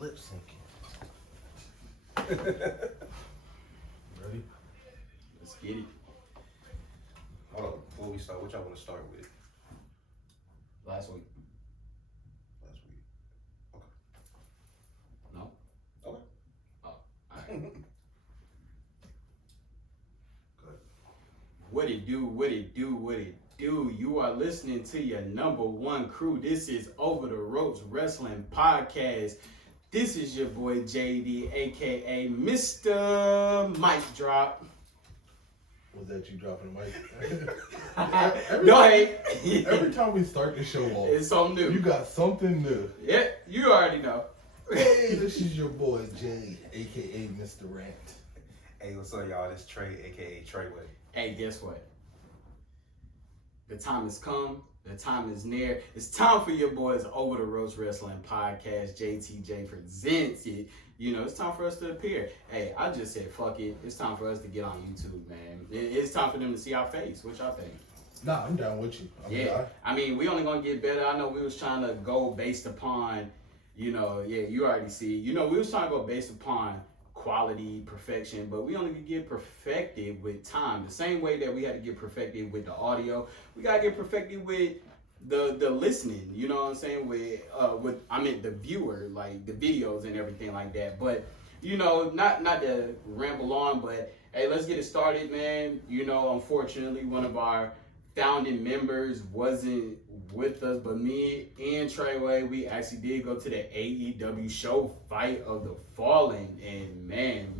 lip syncing. Ready? Let's get it. Hold on, before we start, what y'all want to start with? Last week. Last week. No? Okay. Oh, alright. Good. What it do, what it do, what it do. You are listening to your number one crew. This is Over the Ropes Wrestling Podcast. This is your boy JD, aka Mr. Mic Drop. Was that you dropping the mic? Every time we start the show off, It's something new. you got something new. Yeah, you already know. Hey, this is your boy Jay, aka Mr. Rant. Hey, what's up, y'all? This Trey, aka Treyway. Hey, guess what? The time has come. The time is near. It's time for your boys Over the Ropes Wrestling Podcast. JTJ presents it. You know, it's time for us to appear. Hey, I just said fuck it. It's time for us to get on YouTube, man. It's time for them to see our face. What y'all think? Nah, I'm down with you. I mean, we only gonna get better. I know we was trying to go based upon, you already see. We was trying to go based upon quality, perfection, but we only could get perfected with time. The same way that we had to get perfected with the audio, we gotta get perfected with the listening. You know what I'm saying? With the viewer, like the videos and everything like that. But not to ramble on, but hey, let's get it started, man. Unfortunately, one of our founding members wasn't with us, but me and Treyway, we actually did go to the AEW show, Fight of the Fallen, and man,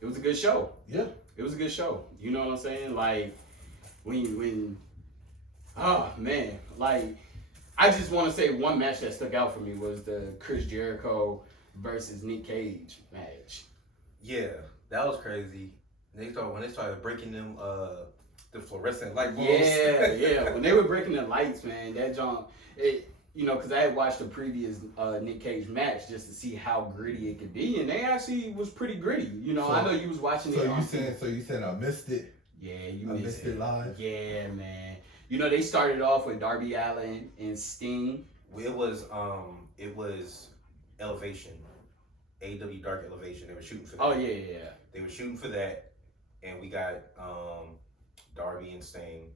it was a good show. Yeah, it was a good show. You know what I'm saying? Like I just want to say one match that stuck out for me was the Chris Jericho versus Nick Cage match. Yeah, that was crazy. When they started breaking them the fluorescent light bulbs. Yeah. When they were breaking the lights, man, that jump, because I had watched the previous Nick Cage match just to see how gritty it could be, and they actually was pretty gritty. I know you was watching it. So you saying I missed it? Yeah, I missed it live. Yeah, man. They started off with Darby Allin and Sting. It was Elevation, AEW Dark Elevation. They were shooting for that. Oh yeah. They were shooting for that, and we got Darby and Sting.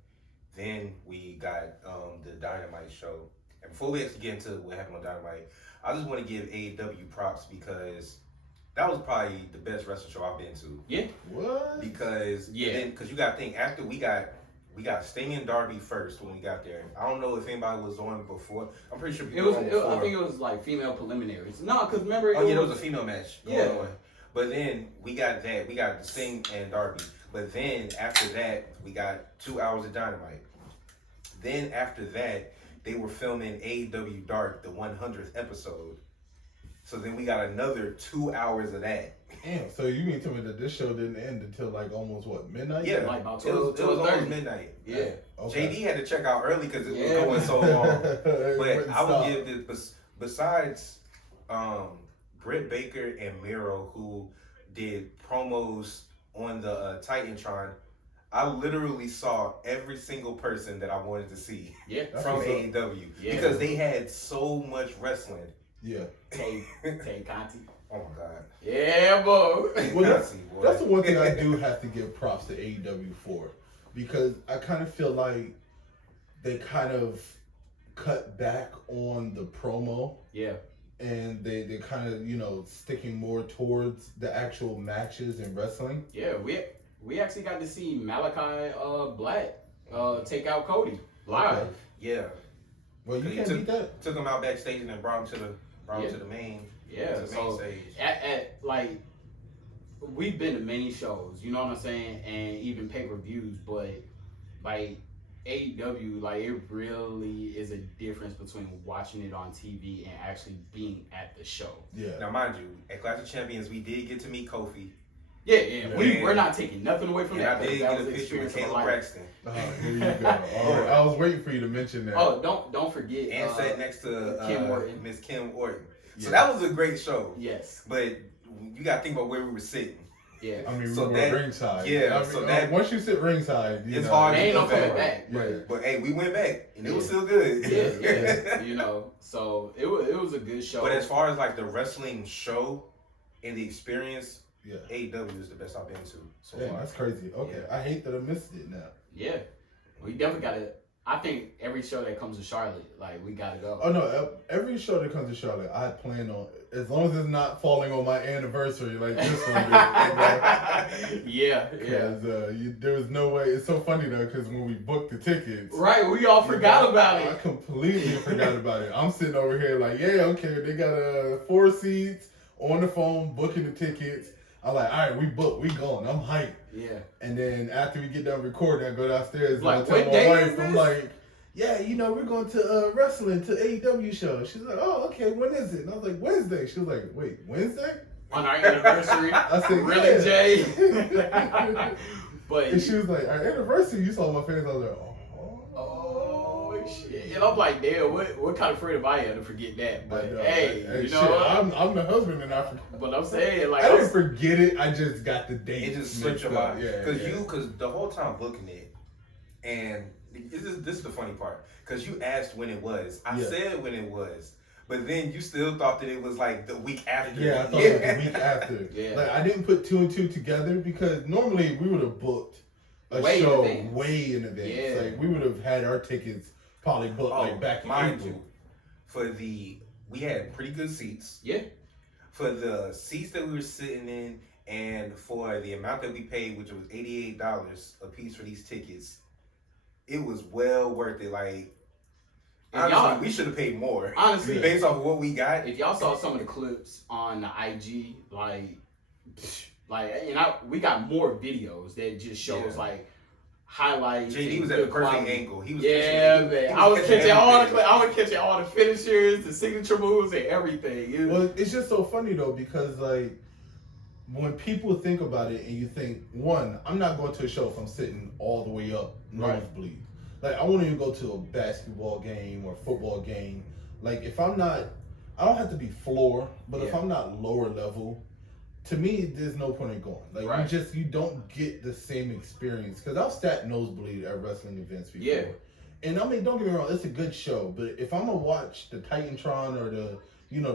Then we got the Dynamite show. And before we actually get into what happened on Dynamite, I just want to give AEW props because that was probably the best wrestling show I've been to. Yeah. What? Because you got to think, after we got Sting and Darby first when we got there. I don't know if anybody was on before. I'm pretty sure people I think it was like female preliminaries. No, because remember. There was a female match going on. But then we got Sting and Darby. But then after that, we got 2 hours of Dynamite. Then after that, they were filming AEW Dark, the 100th episode. So then we got another 2 hours of that. Damn, so you mean to me that this show didn't end until like almost midnight? Yeah, like about it was almost midnight. Yeah. Okay. JD had to check out early because it was going so long. But I would give this, besides Britt Baker and Miro, who did promos on the Titantron, I literally saw every single person that I wanted to see from AEW because they had so much wrestling. Yeah. Tay Conti. Oh my God. Yeah, boy. Well, that's the one thing I do have to give props to AEW for, because I kind of feel like they kind of cut back on the promo. Yeah. And they kind of, sticking more towards the actual matches and wrestling. Yeah, we actually got to see Malachi Black take out Cody live. Okay. Yeah. Well, you can't beat that. Took him out backstage and then brought him to the main. Yeah, so stage. At we've been to many shows, you know what I'm saying, and even pay-per-views, but like AEW, it really is a difference between watching it on TV and actually being at the show. Yeah. Now, mind you, at Clash of Champions, we did get to meet Kofi. Yeah. We're not taking nothing away from that. I did get a picture with Caleb Braxton. There you go. All right. I was waiting for you to mention that. Oh, don't forget. And sat next to Kim Orton. Miss Kim Orton. Yeah. So that was a great show. Yes. But you got to think about where we were sitting. Yeah. I mean, So we were ringside. Yeah. I mean, so that once you sit ringside, it's hard. They ain't no to coming back. Right. But hey, we went back, and it was still good. Yeah. You know, so it was a good show. But as far as like the wrestling show and the experience, Yeah. AEW is the best I've been to so Yeah, far. that's crazy. Okay, I hate that I missed it now. Yeah. We definitely got to. I think every show that comes to Charlotte, like, we got to go. Oh no, every show that comes to Charlotte, I plan on, as long as it's not falling on my anniversary like this one. Yeah. There was no way. It's so funny though, because when we booked the tickets, Right, we all forgot about I it. completely forgot about it. I'm sitting over here like, yeah, okay, they got 4 seats on the phone, booking the tickets. I'm like, all right, we booked, we going. I'm hyped. Yeah. And then after we get done recording, I go downstairs and Like, I tell what my day wife, is I'm this? like, yeah, you know, we're going to wrestling, to AEW show. She's like, oh, okay, when is it? And I was like, Wednesday. She was like, wait, Wednesday? On our anniversary. I said, Really, yeah. Jay? But And she was like, our anniversary, you saw my face. I was like, oh shit! And I'm like, damn, what kind of freedom I am to forget that? But hey, you know, shit, what? I'm the husband and I forgot. But I'm saying, like, I didn't forget it. I just got the date. It just slipped your mixed up. mind. Yeah, Because the whole time booking it, and this is the funny part. Because you asked when it was. I said when it was. But then you still thought that it was like the week after. Yeah, I thought it was the week after. Yeah. Like, I didn't put 2 and 2 together because normally we would have booked a Way in show advance. way in advance. Yeah. Like, we would have had our tickets probably booked like back in mind April. you, we had pretty good seats. Yeah. For the seats that we were sitting in, and for the amount that we paid, which was $88 a piece for these tickets, it was well worth it. Like, honestly, we should have paid more. Honestly, based off of what we got. if y'all saw some of the clips on the IG, like, we got more videos that just shows like highlights. JD was at good the perfect quality. angle. He was man. I was catching all the finishers, the signature moves, and everything. Well, it's just so funny though because like when people think about it and you think, one, I'm not going to a show if I'm sitting all the way up nosebleed. Like, I won't even go to a basketball game or football game. Like, if I'm not, I don't have to be floor, but if I'm not lower level, to me, there's no point in going. Like, you don't get the same experience. Because I've sat nosebleed at wrestling events before. Yeah. And I mean, don't get me wrong, it's a good show. But if I'm going to watch the Titantron or the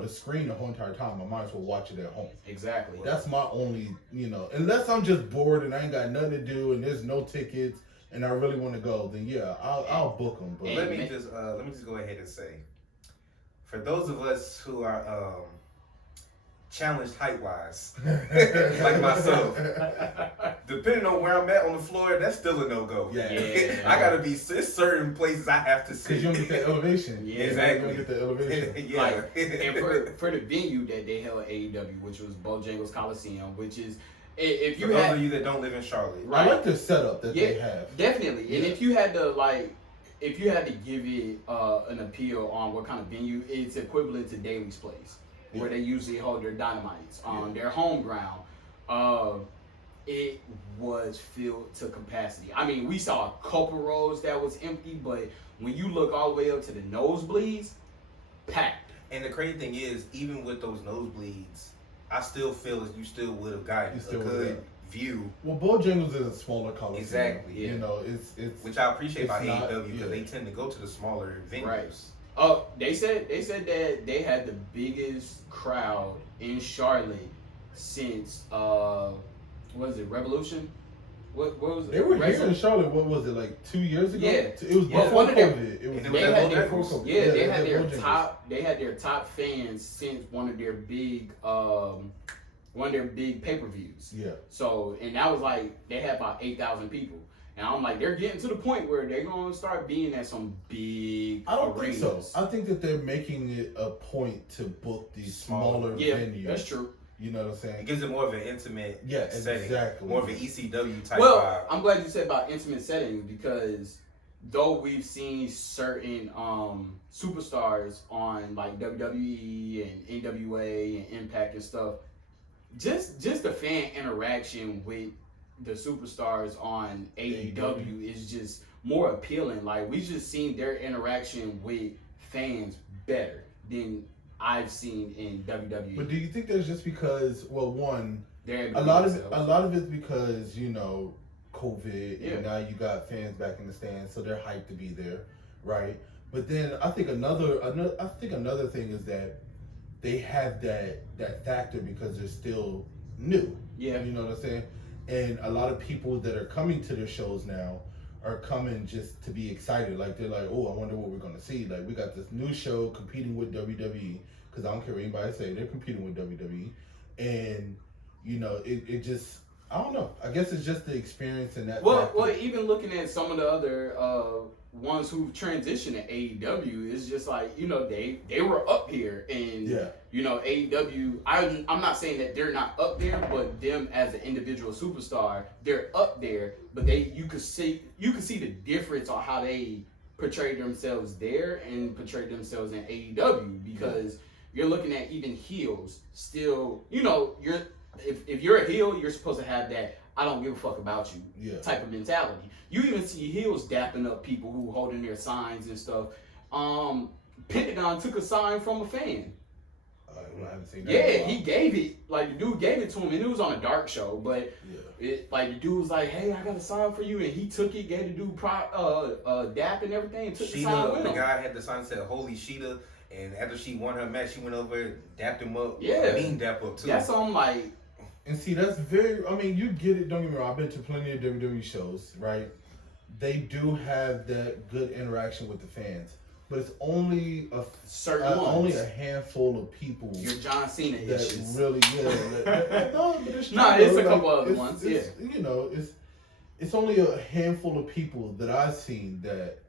screen the whole entire time, I might as well watch it at home. Exactly. That's my only, unless I'm just bored and I ain't got nothing to do and there's no tickets and I really want to go, then yeah, I'll book them. But let me just go ahead and say, for those of us who are challenged height wise, like myself, depending on where I'm at on the floor, that's still a no go. Yeah. I gotta be. It's certain places I have to sit. Because you don't get the elevation. Yeah, exactly. You don't get the elevation. Yeah. Like, and for the venue that they held at AEW, which was Bojangles Coliseum, which is if you for those of you that don't live in Charlotte, I like the setup that they have. Definitely. And if you had to give it an appeal on what kind of venue, it's equivalent to Daly's Place, where they usually hold their dynamites on their home ground. It was filled to capacity. I mean, we saw a couple rows that was empty, but when you look all the way up to the nosebleeds, packed. And the crazy thing is, even with those nosebleeds, I still feel as you still would have gotten a good view. Well, Bojangles is a smaller coliseum. Exactly. Yeah. It's which I appreciate about not, AEW because they tend to go to the smaller venues. Right. Oh, they said that they had the biggest crowd in Charlotte since what is it, Revolution? What was it? They were here in Charlotte. What was it, like 2 years ago? Yeah. It was before COVID. It was they before had COVID. they had their Bojangles. top. They had their top fans since one of their big pay-per-views. Yeah. So, and that was like they had about 8,000 people. And I'm like, they're getting to the point where they're going to start being at some big I don't arenas. think so. I think that they're making it a point to book these smaller venues. That's true. You know what I'm saying? It gives it more of an intimate setting. Exactly. More of an ECW type Well, vibe. I'm glad you said about intimate settings because though we've seen certain superstars on like WWE and NWA and Impact and stuff, just the fan interaction with the superstars on AEW is just more appealing. Like, we just seen their interaction with fans better than I've seen in WWE. But do you think that's just because, well, one, They're a lot of it's because COVID, and now you got fans back in the stands, so they're hyped to be there, right? But then I think another thing is that they have that factor because they're still new. Yeah. You know what I'm saying? And a lot of people that are coming to their shows now are coming just to be excited. Like, they're like, oh, I wonder what we're going to see. Like, we got this new show competing with WWE, because I don't care what anybody say, they're competing with WWE. And, it just, I don't know. I guess it's just the experience and that. Well, even looking at some of the other ones who've transitioned to AEW, it's just like, they were up here, and AEW. I'm not saying that they're not up there, but them as an individual superstar, they're up there. But you could see the difference on how they portrayed themselves there and portrayed themselves in AEW, because you're looking at even heels still. If you're a heel, you're supposed to have that I don't give a fuck about you type of mentality. You even see heels dapping up people who holding their signs and stuff. Pentagon took a sign from a fan. I haven't seen that. Yeah, he gave it. Like, the dude gave it to him, and it was on a dark show. But the dude was like, "Hey, I got a sign for you," and he took it, gave the dude dap and everything, and took the sign with him. The guy had the sign that said "Holy Sheeta," and after she won her match, she went over and dapped him up. Yeah, mean dap up too. That's something like. And see, that's you get it, don't get me wrong, I've been to plenty of WWE shows, right? They do have that good interaction with the fans, but it's only only a handful of people. Your John Cena that issues. Really good. No, but it's it's a couple other ones, It's only a handful of people that I've seen that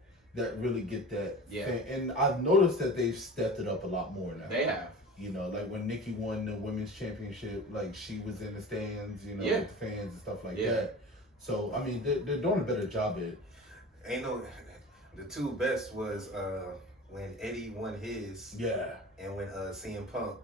really get that. Yeah. And I've noticed that they've stepped it up a lot more now. They have. Like when Nikki won the women's championship, like she was in the stands, with the fans and stuff like that. So I mean, they're doing a better job at it. The two best was when Eddie won his, and when CM Punk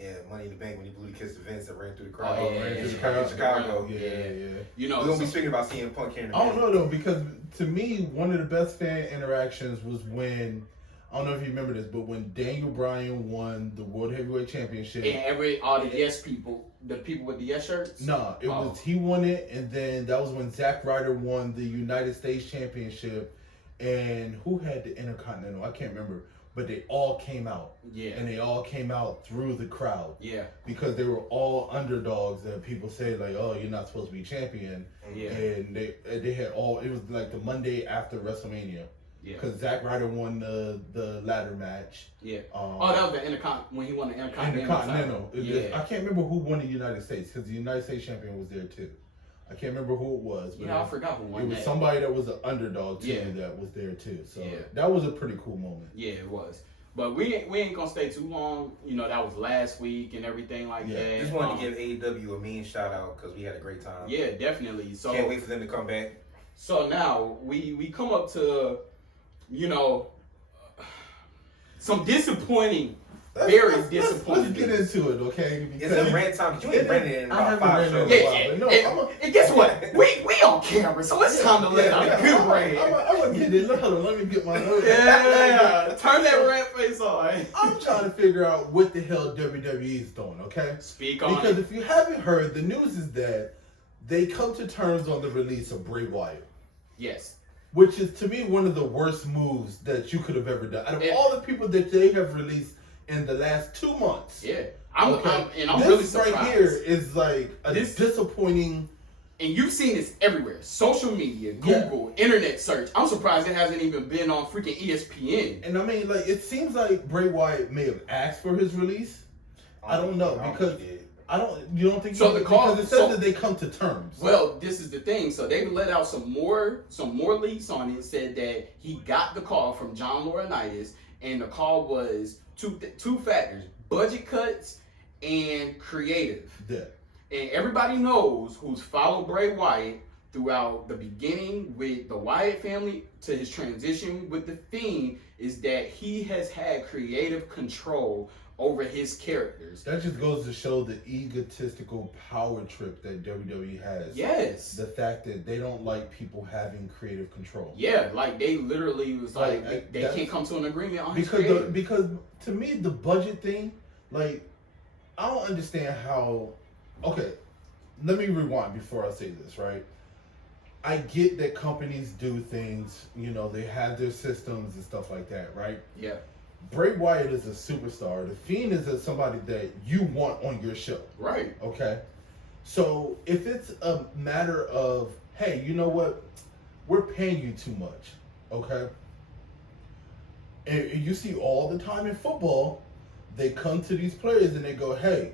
and Money in the Bank, when he blew the kiss to Vince and ran through the crowd. In Chicago. Yeah. We're gonna be speaking about CM Punk here in a minute. minute. I don't know though, because to me, one of the best fan interactions was when. I don't know if you remember this, but when Daniel Bryan won the World Heavyweight Championship, and all the yes people, the people with the yes shirts. No, it was he won it, and then that was when Zack Ryder won the United States Championship, and who had the Intercontinental? I can't remember, but they all came out. Yeah, and they all came out through the crowd. Yeah, because they were all underdogs that people say like, oh, you're not supposed to be champion. Yeah, and they had all. It was like the Monday after WrestleMania. Yeah, because Zack Ryder won the ladder match. Yeah. That was the Intercontinental when he won the Intercontinental. I can't remember who won the United States, because the United States champion was there too. I can't remember who it was. But I forgot who won. It was somebody that was an underdog too that was there too. So that was a pretty cool moment. Yeah, it was. But we ain't gonna stay too long. That was last week and everything like that. Just wanted to give AEW a mean shout out because we had a great time. Yeah, definitely. So can't wait for them to come back. So now we come up to. Some disappointing, very disappointing. Let's get into it, okay? It's a rant time. You ain't ran it in about 5 shows. And guess what? We on camera, so it's time to let out a good rant. I'm gonna get it. Hold on, let me get my notes. Yeah, turn that rant face on. I'm trying to figure out what the hell WWE is doing, okay? Speak on because if you haven't heard, the news is that they come to terms on the release of Bray Wyatt. Yes. Which is, to me, one of the worst moves that you could have ever done. Out of all the people that they have released in the last 2 months. Yeah. I'm really surprised. This right here is like a disappointing... And you've seen this everywhere. Social media, Google, internet search. I'm surprised it hasn't even been on freaking ESPN. And I mean, like, it seems like Bray Wyatt may have asked for his release. I don't know, because... You don't think so? Because it says that they come to terms. Well, this is the thing. So they let out some more leaks on it. Said that he got the call from John Laurinaitis, and the call was two factors: budget cuts and creative. Yeah. And everybody knows who's followed Bray Wyatt throughout the beginning with the Wyatt family to his transition with the Fiend is that he has had creative control over his characters. That just goes to show the egotistical power trip that WWE has. Yes. The fact that they don't like people having creative control. Yeah, like they literally was like they can't come to an agreement on because to me the budget thing, like I don't understand how. Okay, let me rewind before I say this, right? I get that companies do things, they have their systems and stuff like that, right? Yeah. Bray Wyatt is a superstar. The Fiend is somebody that you want on your show. Right. Okay? So if it's a matter of, hey, you know what? We're paying you too much. Okay? And you see all the time in football, they come to these players and they go, hey,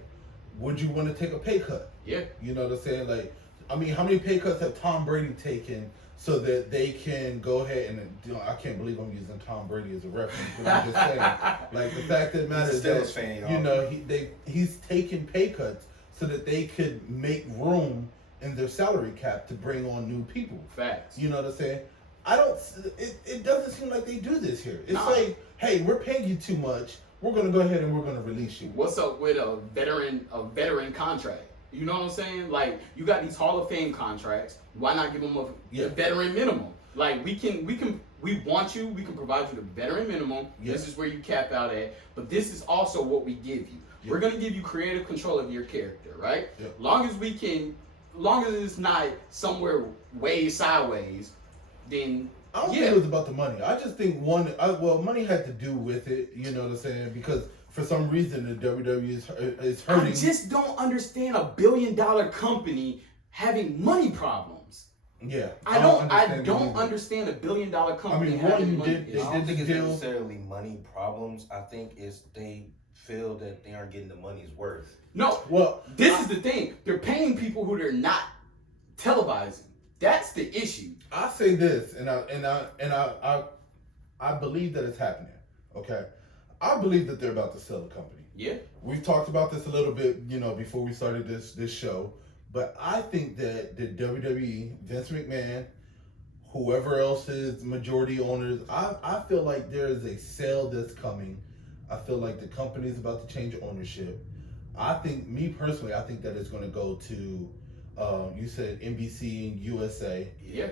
would you want to take a pay cut? Yeah. You know what I'm saying? Like, I mean, how many pay cuts have Tom Brady taken so that they can go ahead and, I can't believe I'm using Tom Brady as a reference, but I'm just saying, like, the fact that matters is that, he's taking pay cuts so that they could make room in their salary cap to bring on new people. Facts. You know what I'm saying? It doesn't seem like they do this here. It's like, hey, we're paying you too much. We're going to go ahead and we're going to release you. What's up with a veteran contract? You know what I'm saying? Like, you got these Hall of Fame contracts. Why not give them a veteran minimum? Like, we want you. We can provide you the veteran minimum. Yes. This is where you cap out at. But this is also what we give you. Yeah. We're gonna give you creative control of your character, right? Yeah. Long as it's not somewhere way sideways, then I don't think it was about the money. I just think money had to do with it. You know what I'm saying? Because for some reason the WWE is hurting. I just don't understand a $1 billion company having money problems. Yeah, I don't understand a $1 billion company having money. I don't think it's necessarily money problems. I think it's they feel that they aren't getting the money's worth. No, well, this is the thing. They're paying people who they're not televising. That's the issue. I say this, and I believe that it's happening. Okay, I believe that they're about to sell the company. Yeah, we've talked about this a little bit, before we started this show. But I think that the WWE, Vince McMahon, whoever else is majority owners, I feel like there is a sale that's coming. I feel like the company is about to change ownership. I think that it's going to go to, you said NBC and USA. Yeah.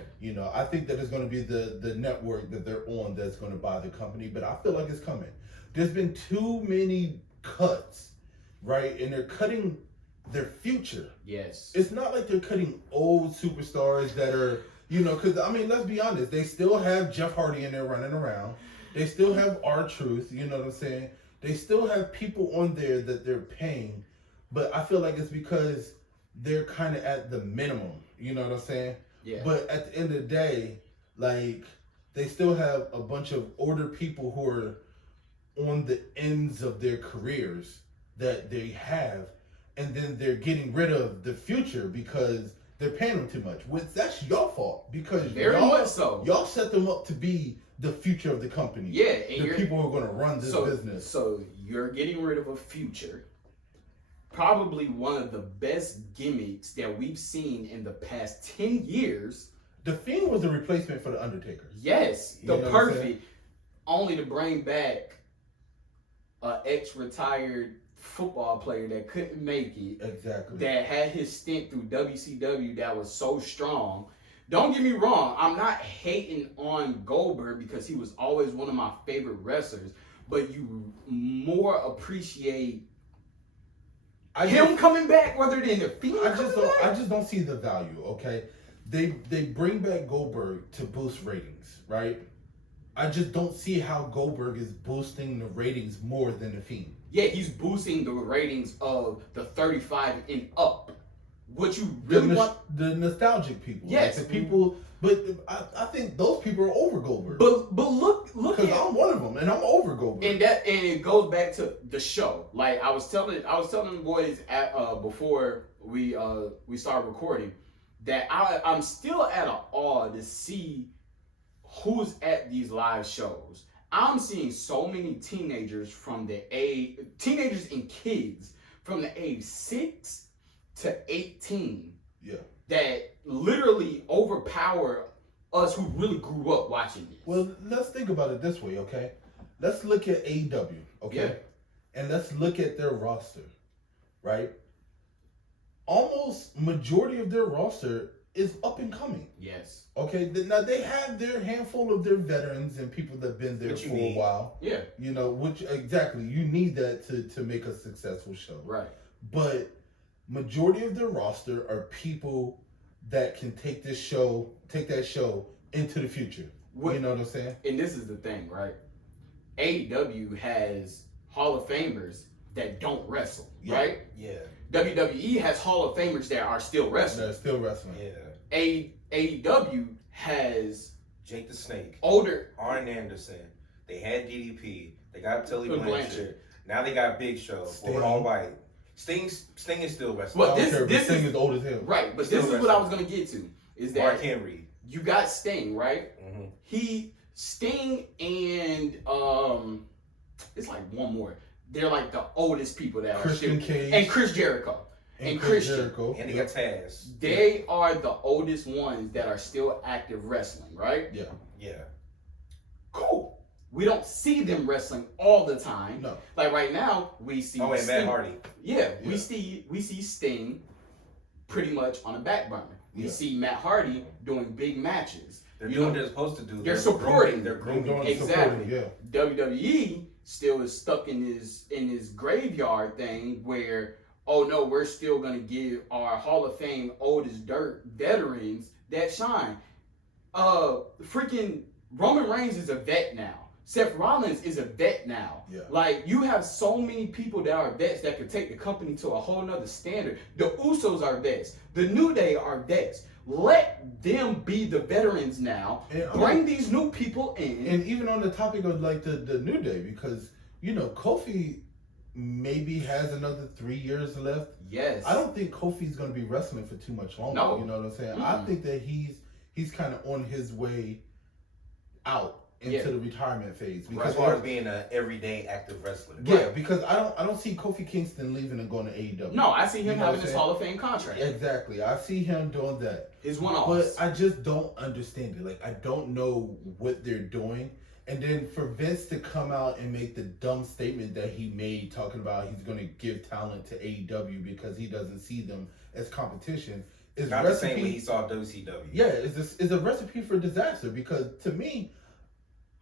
I think that it's going to be the network that they're on that's going to buy the company. But I feel like it's coming. There's been too many cuts, right? And they're cutting their future. Yes. It's not like they're cutting old superstars that are, because, I mean, let's be honest. They still have Jeff Hardy in there running around. They still have R-Truth, you know what I'm saying? They still have people on there that they're paying. But I feel like it's because they're kind of at the minimum, you know what I'm saying? Yeah. But at the end of the day, like, they still have a bunch of older people who are on the ends of their careers that they have. And then they're getting rid of the future because they're paying them too much. Which that's your fault because very much so. Y'all set them up to be the future of the company. Yeah, and the people who are going to run this business. So you're getting rid of a future. Probably one of the best gimmicks that we've seen in the past 10 years. The Fiend was a replacement for the Undertaker. Yes, the perfect. Only to bring back an ex-retired football player that couldn't make it. Exactly. That had his stint through WCW that was so strong. Don't get me wrong, I'm not hating on Goldberg because he was always one of my favorite wrestlers, but you more appreciate him coming back rather than the Fiend. I just don't see the value, okay? They bring back Goldberg to boost ratings, right? I just don't see how Goldberg is boosting the ratings more than the Fiend. Yeah, he's boosting the ratings of the 35 and up. What you really want? The nostalgic people. Yes. Like the people, but I think those people are over Goldberg. But look because I'm one of them and I'm over Goldberg. And it goes back to the show. Like I was telling the boys before we started recording that I'm still at an awe to see who's at these live shows. I'm seeing so many teenagers and kids from the age 6 to 18. Yeah. That literally overpower us who really grew up watching this. Well, let's think about it this way, okay? Let's look at AEW, okay? Yeah. And let's look at their roster, right? Almost majority of their roster is up and coming. Yes. Okay. Now they have their handful of their veterans and people that've been there for a while. Yeah. Which exactly you need that to make a successful show. Right. But majority of their roster are people that can take that show into the future. You know what I'm saying? And this is the thing, right? AEW has Hall of Famers that don't wrestle, right? Yeah. WWE has Hall of Famers that are still wrestling. They're still wrestling. Yeah. AEW has Jake the Snake, older Arn Anderson. They had DDP. They got Tully Blanchard. Now they got Big Show. Paul White. Sting is still wrestling. But this Sting is old as hell. Right, but this is what I was gonna get to. Is that Mark Henry. You got Sting, right? Mm-hmm. Sting and it's like one more. They're like the oldest people that Christian are still, Cage and Chris Jericho. And Christian. Jericho. And they got Taz. They are the oldest ones that are still active wrestling, right? Yeah. Yeah. Cool. We don't see them wrestling all the time. No. Like right now, we see and Sting. Matt Hardy. Yeah, we see Sting pretty much on the back burner. We see Matt Hardy doing big matches. They're doing what they're supposed to do. They're supporting. They're grooming. Exactly. Yeah. WWE still is stuck in his graveyard thing where, oh no, we're still gonna give our Hall of Fame oldest dirt veterans that shine. Freaking Roman Reigns is a vet now. Seth Rollins is a vet now. Yeah. Like, you have so many people that are vets that could take the company to a whole nother standard. The Usos are vets. The New Day are vets. Let them be the veterans now. And bring these new people in. And even on the topic of like the New Day, because Kofi maybe has another 3 years left. Yes. I don't think Kofi's gonna be wrestling for too much longer. No. You know what I'm saying? I think that he's kind of on his way out into the retirement phase. Because as far as being an everyday active wrestler. Yeah, because I don't see Kofi Kingston leaving and going to AEW. No, I see him having his Hall of Fame contract. Exactly. I see him doing that. His one-offs. But I just don't understand it. Like, I don't know what they're doing. And then for Vince to come out and make the dumb statement that he made, talking about he's going to give talent to AEW because he doesn't see them as competition, is not the same way he saw WCW. Yeah, is a recipe for disaster. Because to me,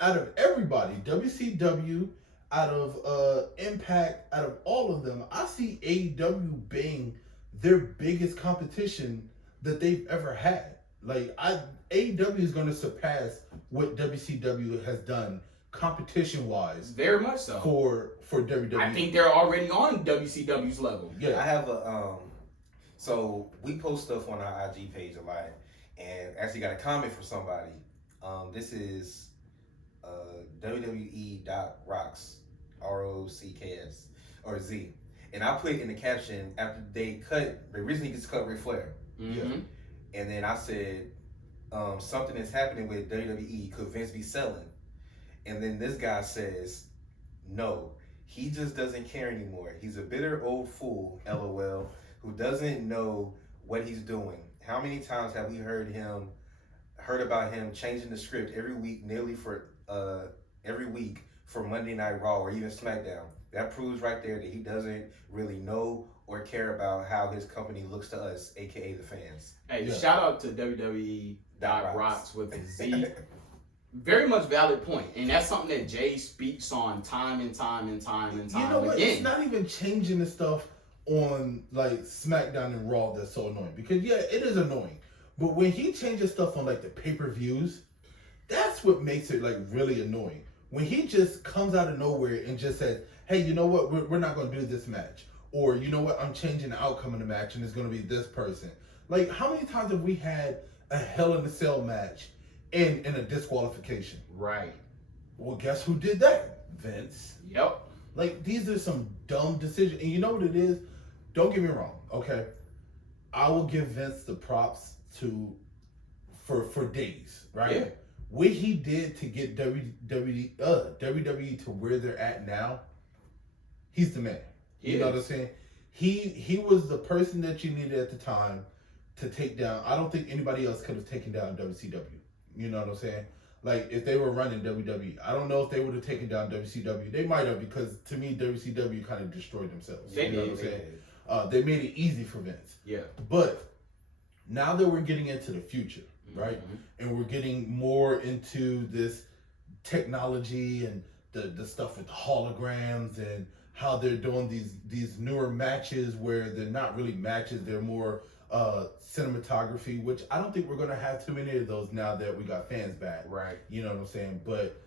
out of everybody, WCW, out of Impact, out of all of them, I see AEW being their biggest competition that they've ever had. Like, AEW is going to surpass what WCW has done competition-wise. Very much so. For WWE. I think they're already on WCW's level. Yeah. I have so we post stuff on our IG page a lot, and actually got a comment from somebody. This is WWE.rocks, ROCKS, or Z. And I put in the caption, after they recently just cut Ric Flair. Mm-hmm. And then I said, something is happening with WWE. Could Vince be selling? And then this guy says, no, he just doesn't care anymore. He's a bitter old fool, LOL, who doesn't know what he's doing. How many times have we heard about him changing the script every week, every week for Monday Night Raw or even SmackDown? That proves right there that he doesn't really know or care about how his company looks to us, aka the fans. Hey, shout out to WWE.rocks with a Z. Very much valid point, and that's something that Jay speaks on time and time and time and time You know what? again. It's not even changing the stuff on like SmackDown and Raw that's so annoying, because it is annoying. But when he changes stuff on like the pay-per-views, that's what makes it like really annoying. When he just comes out of nowhere and just says, hey, you know what, we're not going to do this match. Or, you know what, I'm changing the outcome of the match and it's going to be this person. Like, how many times have we had a Hell in a Cell match in a disqualification? Right. Well, guess who did that? Vince. Yep. Like, these are some dumb decisions. And you know what it is? Don't get me wrong, okay? I will give Vince the props for days, right? Yeah. What he did to get WWE to where they're at now, he's the man. You know what I'm saying? He was the person that you needed at the time to take down. I don't think anybody else could have taken down WCW. You know what I'm saying? Like, if they were running WWE, I don't know if they would have taken down WCW. They might have, because to me, WCW kind of destroyed themselves. They you know did, what I'm saying? did. They made it easy for Vince. Yeah. But now that we're getting into the future, right? Mm-hmm. And we're getting more into this technology and the stuff with the holograms and how they're doing these newer matches where they're not really matches, they're more cinematography, which I don't think we're gonna have too many of those now that we got fans back. Right. You know what I'm saying? But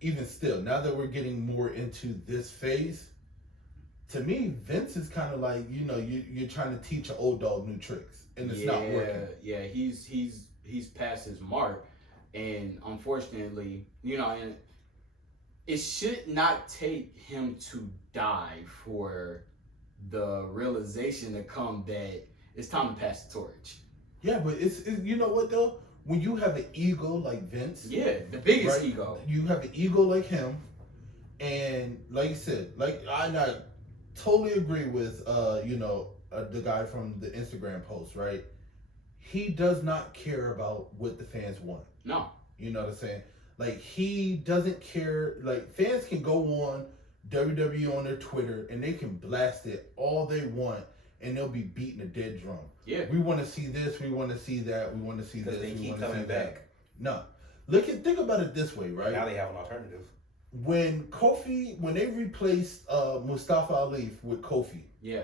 even still, now that we're getting more into this phase, to me, Vince is kind of like, you know, you're trying to teach an old dog new tricks, and it's not working. Yeah, he's past his mark, and unfortunately, you know, and it should not take him to die for the realization to come that it's time to pass the torch. Yeah, but it's you know what though? When you have an ego like Vince, yeah, the biggest right? ego. You have an ego like him, and like you said, like I totally agree with the guy from the Instagram post, right? He does not care about what the fans want. No. You know what I'm saying? Like, he doesn't care. Like, fans can go on WWE on their Twitter and they can blast it all they want, and they'll be beating a dead drum. Yeah. We want to see this. We want to see that. We want to see this. They we keep want to see coming that. back. No. Think about it this way, right? Now they have an alternative. When they replaced Mustafa Ali with Kofi, yeah,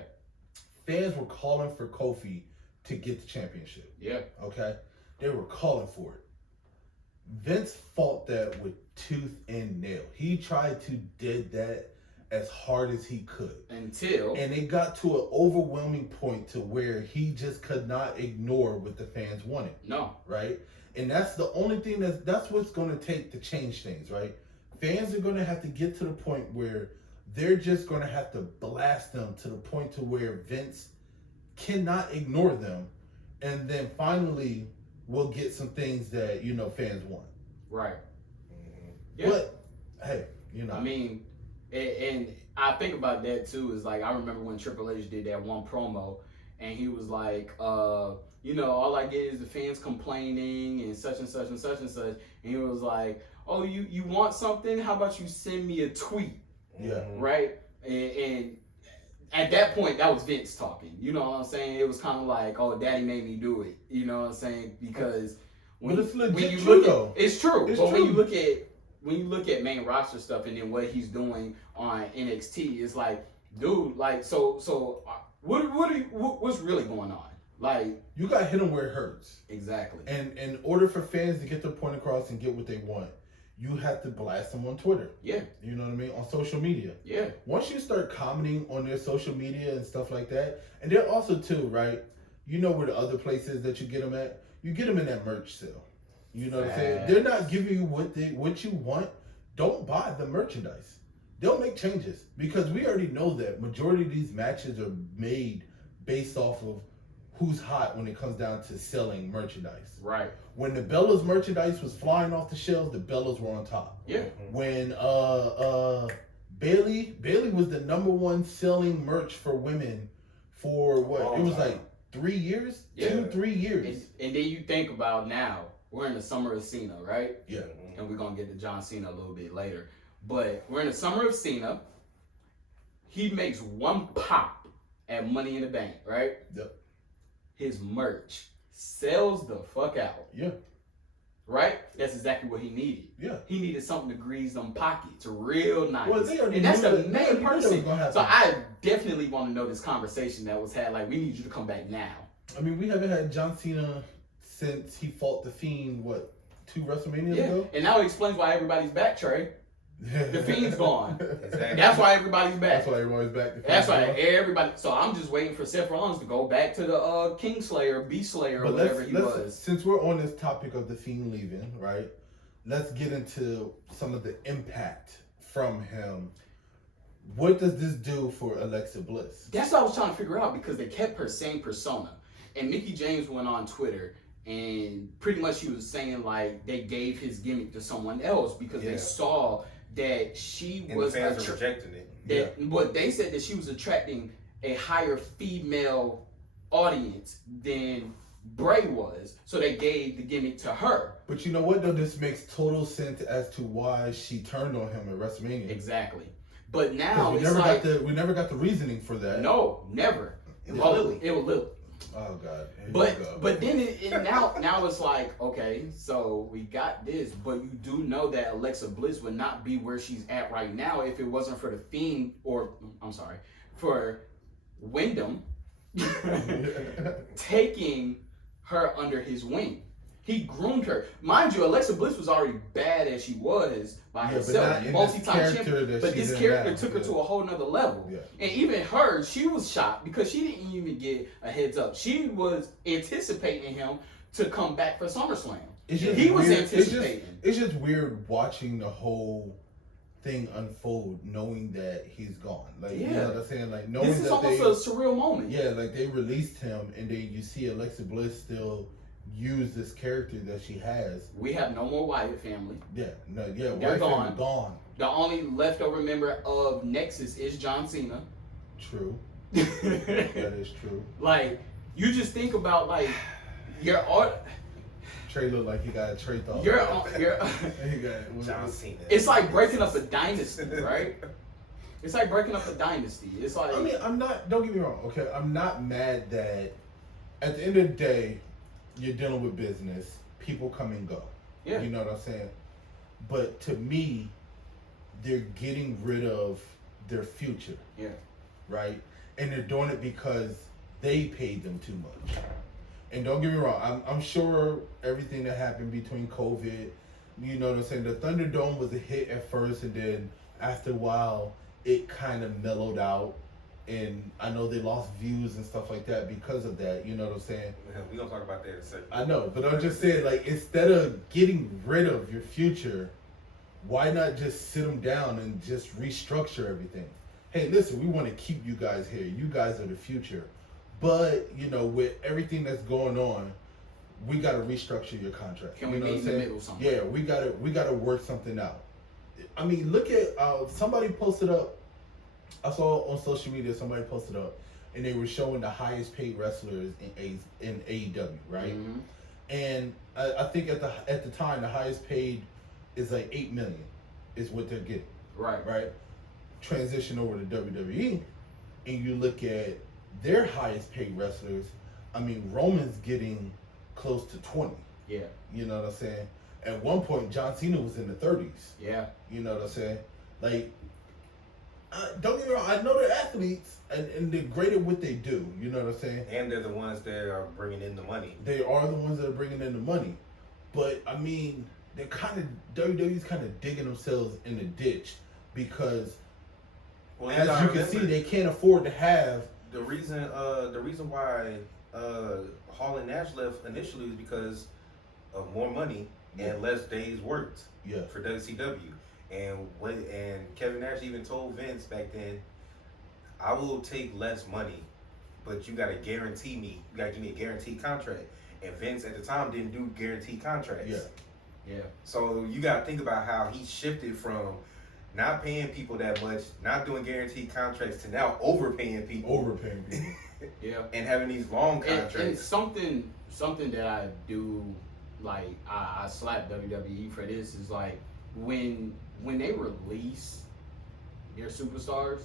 fans were calling for Kofi to get the championship. Yeah. Okay? They were calling for it. Vince fought that with tooth and nail. He tried to did that as hard as he could. And it got to an overwhelming point to where he just could not ignore what the fans wanted. No. Right? And that's the only thing that's what's going to take to change things, right? Fans are going to have to get to the point where they're just going to have to blast them to the point to where Vince cannot ignore them. And then finally we'll get some things that, you know, fans want. Right. Mm-hmm. Yeah. But, hey, you know. I mean, and I think about that too, is like, I remember when Triple H did that one promo and he was like, you know, all I get is the fans complaining and such and such and such and such. And he was like, oh, you want something? How about you send me a tweet? Yeah. Right? And at that point, that was Vince talking. You know what I'm saying? It was kind of like, oh, daddy made me do it. You know what I'm saying? Because when it's legit when you true, look though. at, it's true. It's but true. when you look at main roster stuff and then what he's doing on NXT, it's like, dude, like, so what's really going on? Like, you got to hit them where it hurts. Exactly. And in order for fans to get their point across and get what they want, you have to blast them on Twitter. Yeah. You know what I mean? On social media. Yeah. Once you start commenting on their social media and stuff like that, and they're also too, right? You know where the other places that you get them at? You get them in that merch sale. You know what I'm saying? They're not giving you what you want. Don't buy the merchandise. They'll make changes because we already know that majority of these matches are made based off of who's hot when it comes down to selling merchandise. Right. When the Bellas merchandise was flying off the shelves, the Bellas were on top. Yeah. When Bailey was the #1 selling merch for women for what? It was like 3 years? Yeah. 2-3 years. And then you think about now, we're in the summer of Cena, right? Yeah. And we're going to get to John Cena a little bit later. But we're in the summer of Cena. He makes one pop at Money in the Bank, right? Yep. His merch sells the fuck out. Yeah. Right? That's exactly what he needed. Yeah. He needed something to grease them pockets real nice. Well, and that's the main person. So So I definitely want to know this conversation that was had. Like, we need you to come back now. I mean, we haven't had John Cena since he fought The Fiend, 2 WrestleManias ago? And now it explains why everybody's back, Trey. The Fiend's gone. Exactly. That's why everybody's back. That's why everybody's back. That's why everybody. So I'm just waiting for Seth Rollins to go back to the Kingslayer, Beast Slayer, or whatever he was. Since we're on this topic of The Fiend leaving, right? Let's get into some of the impact from him. What does this do for Alexa Bliss? That's what I was trying to figure out because they kept her same persona. And Mickie James went on Twitter and pretty much she was saying like they gave his gimmick to someone else because they saw that she was fans are rejecting it. But they said that she was attracting a higher female audience than Bray was, so they gave the gimmick to her. But you know what though? This makes total sense as to why she turned on him at WrestleMania. Exactly. But now we never got the reasoning for that. No, never. It was Lily. Oh God. But then now it's like, okay, so we got this, but you do know that Alexa Bliss would not be where she's at right now if it wasn't for the Fiend, or I'm sorry, for Wyndham taking her under his wing. He groomed her. Mind you, Alexa Bliss was already bad as she was by herself, multi-time champion. But this character took her to a whole nother level. Yeah. And even her, she was shocked because she didn't even get a heads up. She was anticipating him to come back for SummerSlam. He was anticipating. It's just weird watching the whole thing unfold, knowing that he's gone. Like, you know what I'm saying? Like, knowing this is almost a surreal moment. Yeah, like they released him, and then you see Alexa Bliss still use this character that she has. We have no more Wyatt family. Yeah, they're gone. The only leftover member of Nexus is John Cena. True. That is true. Like, you just think about like your art. Trey look like he got a Trey thought. You're John Cena. It's like breaking up a dynasty, right? It's like breaking up a dynasty. It's like, I mean, don't get me wrong, okay? I'm not mad that at the end of the day, you're dealing with business. People come and go. Yeah. You know what I'm saying? But to me, they're getting rid of their future. Yeah. Right? And they're doing it because they paid them too much. And don't get me wrong, I'm sure everything that happened between COVID, you know what I'm saying? The Thunderdome was a hit at first, and then after a while, it kind of mellowed out. And I know they lost views and stuff like that because of that. You know what I'm saying? We're going to talk about that in a second. I know, but I'm just saying, like, instead of getting rid of your future, why not just sit them down and just restructure everything? Hey, listen, we want to keep you guys here. You guys are the future. But, you know, with everything that's going on, we got to restructure your contract. Can we meet in the middle something? Yeah, we got to work something out. I mean, look at, somebody posted up, I saw on social media, somebody posted up, and they were showing the highest paid wrestlers in AEW, right? Mm-hmm. And I think at the time, the highest paid is like $8 million, is what they're getting. Right. Transition over to WWE, and you look at their highest paid wrestlers. I mean, Roman's getting close to 20. Yeah. You know what I'm saying? At one point, John Cena was in the 30s. Yeah. You know what I'm saying? Like, don't get me wrong, I know they're athletes, and they're great at what they do. You know what I'm saying? And they're the ones that are bringing in the money. They are the ones that are bringing in the money. But, I mean, WWE's kind of digging themselves in the ditch because, as you can see, they can't afford to have... The reason why Hall and Nash left initially was because of more money and less days worked for WCW. And Kevin Nash even told Vince back then, I will take less money, but you gotta guarantee me. You gotta give me a guaranteed contract. And Vince at the time didn't do guaranteed contracts. Yeah. So you gotta think about how he shifted from not paying people that much, not doing guaranteed contracts, to now overpaying people. Yeah. And having these long contracts. And something that I do, like, I slap WWE for this, is like when they release their superstars,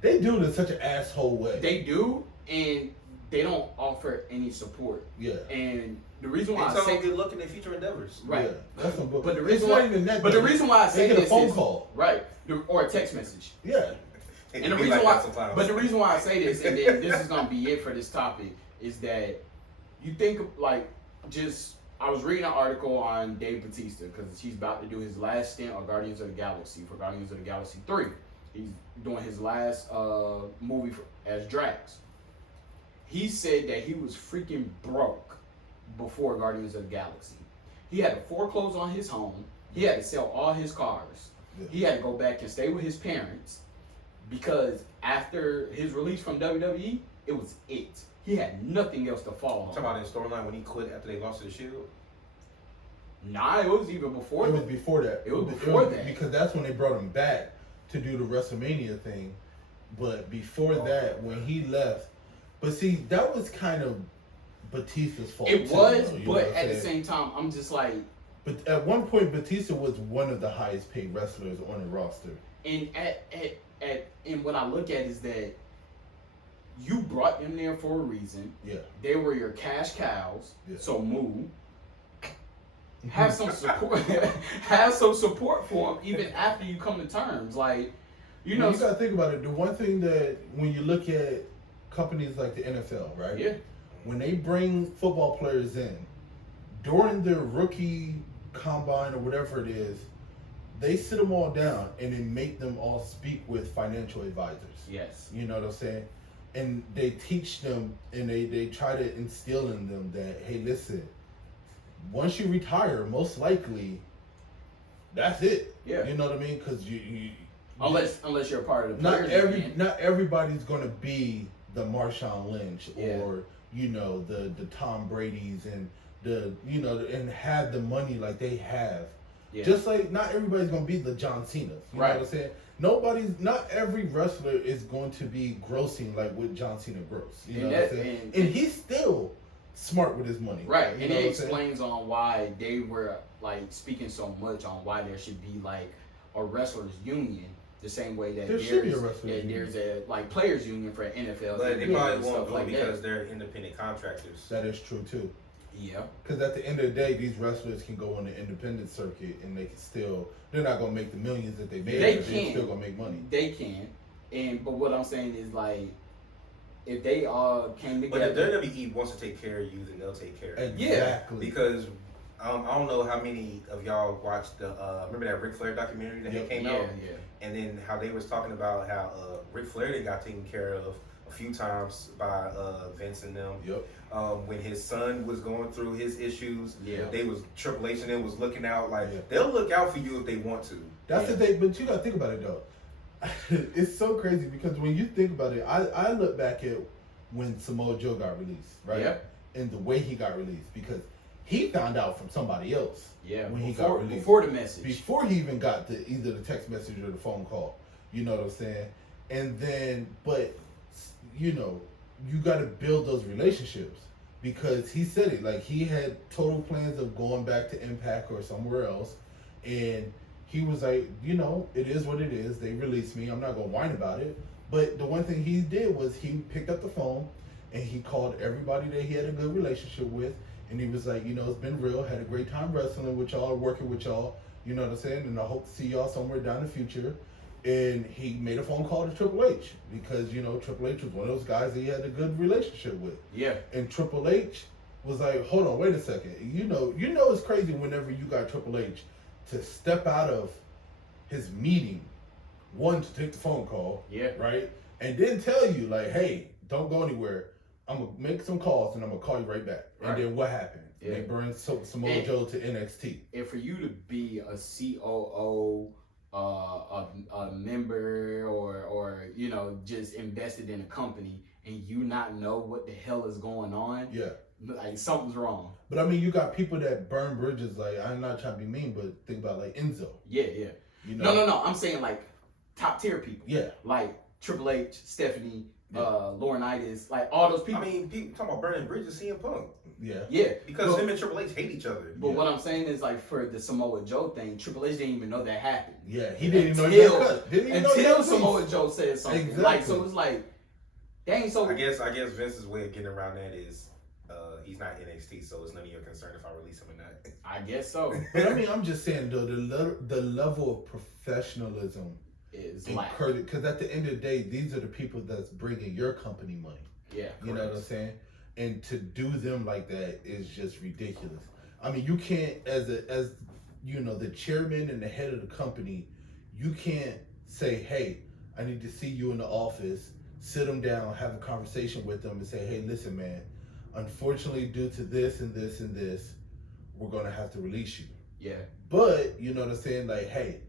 they do it in such an asshole way. They do, and they don't offer any support. Yeah. And the reason why I say good luck in their future endeavors. Right. Yeah, that's but the reason why the reason why I say this is a phone call. Right. Or a text message. Yeah. And the reason the reason why I say this, and then this is gonna be it for this topic, is that you think of, like, just, I was reading an article on Dave Bautista because he's about to do his last stint on Guardians of the Galaxy for Guardians of the Galaxy 3. He's doing his last movie as Drax. He said that he was freaking broke before Guardians of the Galaxy. He had to foreclose on his home. He had to sell all his cars. Yeah. He had to go back and stay with his parents because after his release from WWE, it was it. He had nothing else to fall on. Talking about his storyline when he quit after they lost the Shield? Nah, it was even before that. It was before that. It was before that. Because that's when they brought him back to do the WrestleMania thing. But before that, when he left, but see, that was kind of Batista's fault. It was, but at the same time, I'm just like... But at one point, Batista was one of the highest paid wrestlers on the roster. And and what I look at is that You brought them there for a reason. Yeah. They were your cash cows. Yeah. So move. Have some support. Have some support for them even after you come to terms. Like, you know, you gotta think about it. The one thing that when you look at companies like the NFL, right? Yeah. When they bring football players in during their rookie combine or whatever it is, they sit them all down and then make them all speak with financial advisors. Yes. You know what I'm saying? And they teach them and they try to instill in them that, hey, listen, once you retire, most likely, that's it. Yeah. You know what I mean? Because you unless you're a part of the players. not everybody's going to be the Marshawn Lynch Yeah. or the Tom Brady's and and have the money like they have. Yeah. Just like not everybody's going to be the John Cena. You know what I'm saying? Not every wrestler is going to be grossing like what John Cena gross. You know what I'm saying? And he's still smart with his money. Right. And it explains on why they were like speaking so much on why there should be like a wrestlers union. The same way that there's a like players union for NFL. But they probably won't do it because they're independent contractors. That is true too. Yeah. Because at the end of the day, these wrestlers can go on the independent circuit and they can still, they're not going to make the millions that they made, but they're still going to make money. They can. But what I'm saying is like, if they all came together. But if WWE wants to take care of you, then they'll take care of you. Exactly. Yeah. Because I don't know how many of y'all watched the, remember that Ric Flair documentary that came out? Yeah. And then how they was talking about how Ric Flair got taken care of a few times by Vince and them. Yep. When his son was going through his issues, they was Triple H and them was looking out like they'll look out for you if they want to. That's the thing, but you gotta think about it though. It's so crazy because when you think about it, I look back at when Samoa Joe got released, right? Yep. And the way he got released because he found out from somebody else. Yeah. When he got released. Before the message. Before he even got either the text message or the phone call. You know what I'm saying? And then, but you got to build those relationships because he said it like he had total plans of going back to Impact or somewhere else, and he was like, it is what it is. They released me. I'm not gonna whine about it. But the one thing he did was he picked up the phone and he called everybody that he had a good relationship with, and he was like, it's been real. Had a great time wrestling with y'all, working with y'all. You know what I'm saying? And I hope to see y'all somewhere down the future. And he made a phone call to Triple H because, Triple H was one of those guys that he had a good relationship with. Yeah. And Triple H was like, hold on, wait a second. It's crazy whenever you got Triple H to step out of his meeting, one, to take the phone call. Yeah. Right? And then tell you, like, hey, don't go anywhere. I'm going to make some calls and I'm going to call you right back. Right. And then what happened? Yeah. They burned Samoa Joe to NXT. And for you to be a COO, a member or just invested in a company and you not know what the hell is going on, like something's wrong. But I mean, you got people that burn bridges. Like, I'm not trying to be mean, but think about like Enzo. Yeah. No, I'm saying like top tier people. Yeah. Like Triple H, Stephanie, Laurinaitis, like all those people. I mean, people talking about burning bridges, CM Punk. Yeah. Because him and Triple H hate each other. But what I'm saying is, like, for the Samoa Joe thing, Triple H didn't even know that happened. Yeah, he didn't even know he got cut. Until Samoa Joe said something. Exactly. Like, so it's like, dang, so... I guess Vince's way of getting around that is he's not NXT, so it's none of your concern if I release him or not. I guess so. But I mean, I'm just saying, though, the level of professionalism is because at the end of the day, these are the people that's bringing your company money. Yeah, you know what I'm saying? And to do them like that is just ridiculous. I mean, you can't, as the chairman and the head of the company, you can't say, hey, I need to see you in the office, sit them down, have a conversation with them and say, hey, listen, man, unfortunately, due to this and this and this, we're going to have to release you. Yeah. But, you know what I'm saying? Like, hey,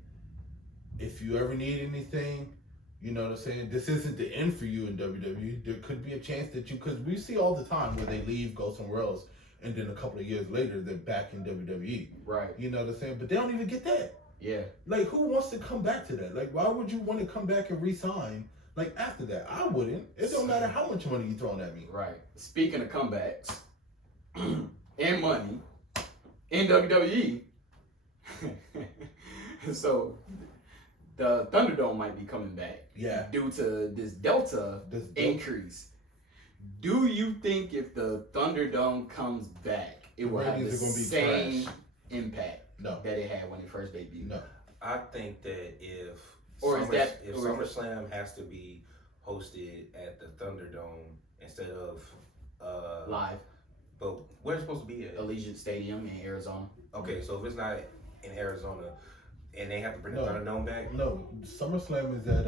if you ever need anything, you know what I'm saying? This isn't the end for you in WWE. There could be a chance that because we see all the time where they leave, go somewhere else, and then a couple of years later, they're back in WWE. Right. You know what I'm saying? But they don't even get that. Yeah. Like, who wants to come back to that? Like, why would you want to come back and re-sign, like, after that? I wouldn't. It don't matter how much money you're throwing at me. Right. Speaking of comebacks and money in WWE, so the Thunderdome might be coming back. Yeah. Due to this Delta increase. Do you think if the Thunderdome comes back, it will have the same impact that it had when it first debuted? No. I think that if SummerSlam has to be hosted at the Thunderdome instead of live, but where's it supposed to be at? Allegiant Stadium in Arizona. Okay, so if it's not in Arizona and they have to bring the Thunderdome back? No, SummerSlam is at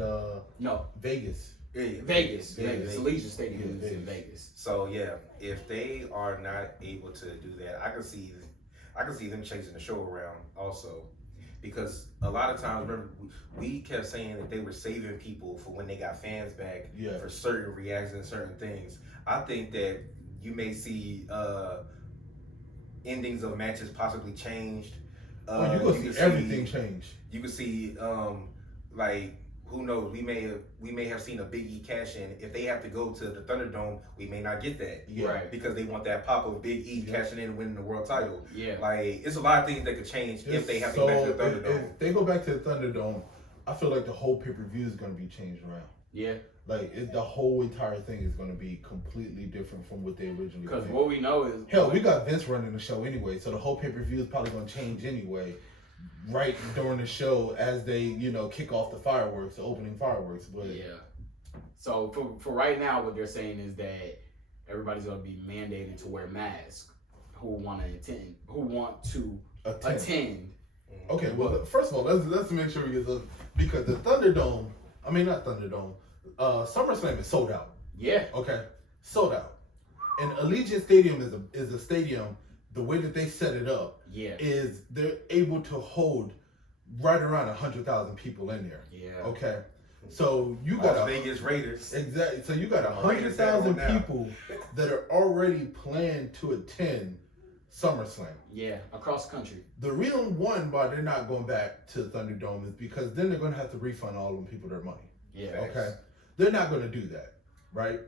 Vegas. Yeah, Vegas. Allegiant Stadium is in Vegas. So yeah, if they are not able to do that, I can see them changing the show around also. Because a lot of times, remember, we kept saying that they were saving people for when they got fans back for certain reactions and certain things. I think that you may see endings of matches possibly changed. You can see everything change. You can see, like, who knows? We may have seen a Big E cash in. If they have to go to the Thunderdome, we may not get that. Right. Because they want that pop of Big E cashing in and winning the world title. Yeah. Like, it's a lot of things that could change if they have to go back to the Thunderdome. If they go back to the Thunderdome, I feel like the whole pay-per-view is going to be changed around. Yeah. Like, the whole entire thing is going to be completely different from what they originally Because did. what we know is... Hell, we got Vince running the show anyway, so the whole pay-per-view is probably going to change anyway. Right during the show as they, kick off the opening fireworks. But yeah. So for right now, what they're saying is that everybody's going to be mandated to wear masks who want to attend. Okay, well, first of all, let's make sure we get this, because the SummerSlam is sold out. Yeah. Okay, sold out. And Allegiant Stadium is a stadium. The way that they set it up is they're able to hold right around 100,000 people in there. Yeah. Okay. So you got Vegas Raiders. Exactly. So you got 100,000 people that are already planned to attend SummerSlam. Yeah, across the country. The real one why they're not going back to Thunderdome is because then they're going to have to refund all them people their money. Yeah. Okay. They're not going to do that, right?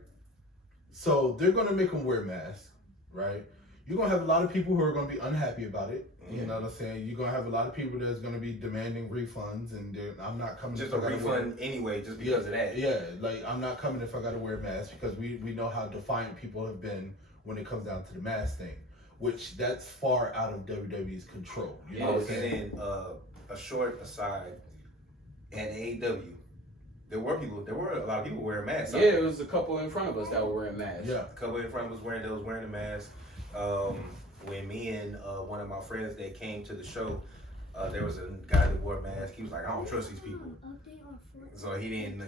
So they're going to make them wear masks, right? You're going to have a lot of people who are going to be unhappy about it. You know what I'm saying? You're going to have a lot of people that's going to be demanding refunds, and I'm not coming. Just a refund anyway, just because of that. Yeah, like, I'm not coming if I got to wear a mask, because we know how defiant people have been when it comes down to the mask thing, which that's far out of WWE's control. You know what I'm saying? And then a short aside, at AEW, there were a lot of people wearing masks. Yeah, it was a couple in front of us that were wearing masks. Yeah, a couple in front of us wearing the mask. When me and one of my friends that came to the show, there was a guy that wore a mask. He was like, I don't trust these people. So he didn't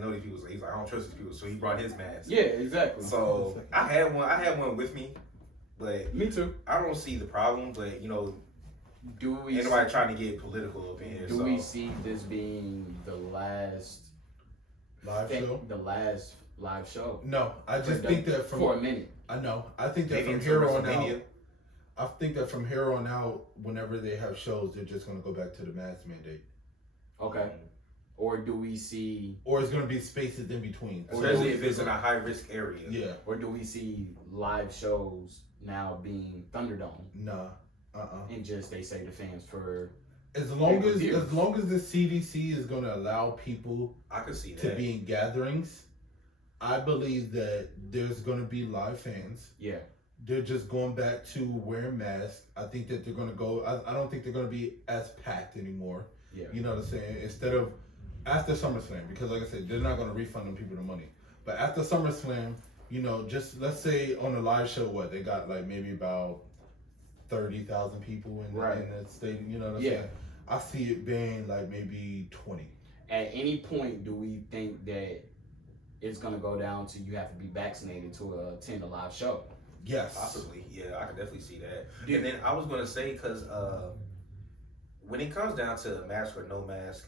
know these people. So he's like, I don't trust these people. So he brought his mask. Yeah, exactly. So I had one with me, but me too. I don't see the problem. But ain't nobody trying to get political up in here. Do we see this being the last live show? No, I just think that for a minute. I know. I think that from here on out. I think that from here on out, whenever they have shows, they're just going to go back to the mask mandate. Okay. Or do we see... Or it's going to be spaces in between. Especially if it's in a high-risk area. Yeah. Or do we see live shows now being Thunderdome? Nah. And just, they say the fans for... As long as the CDC is going to allow people I can see to be in gatherings, I believe that there's going to be live fans. Yeah. They're just going back to wearing masks. I think that they're going to go... I don't think they're going to be as packed anymore. Yeah. You know what I'm saying? Instead of... After SummerSlam, because like I said, they're not going to refund them people the money. But after SummerSlam, just let's say on a live show, they got like maybe about 30,000 people in the stadium. You know what I'm saying? I see it being like maybe 20. At any point, do we think that it's going to go down to you have to be vaccinated to attend a live show? Yes. Possibly. Yeah, I could definitely see that. Yeah. And then I was going to say, because when it comes down to mask or no mask,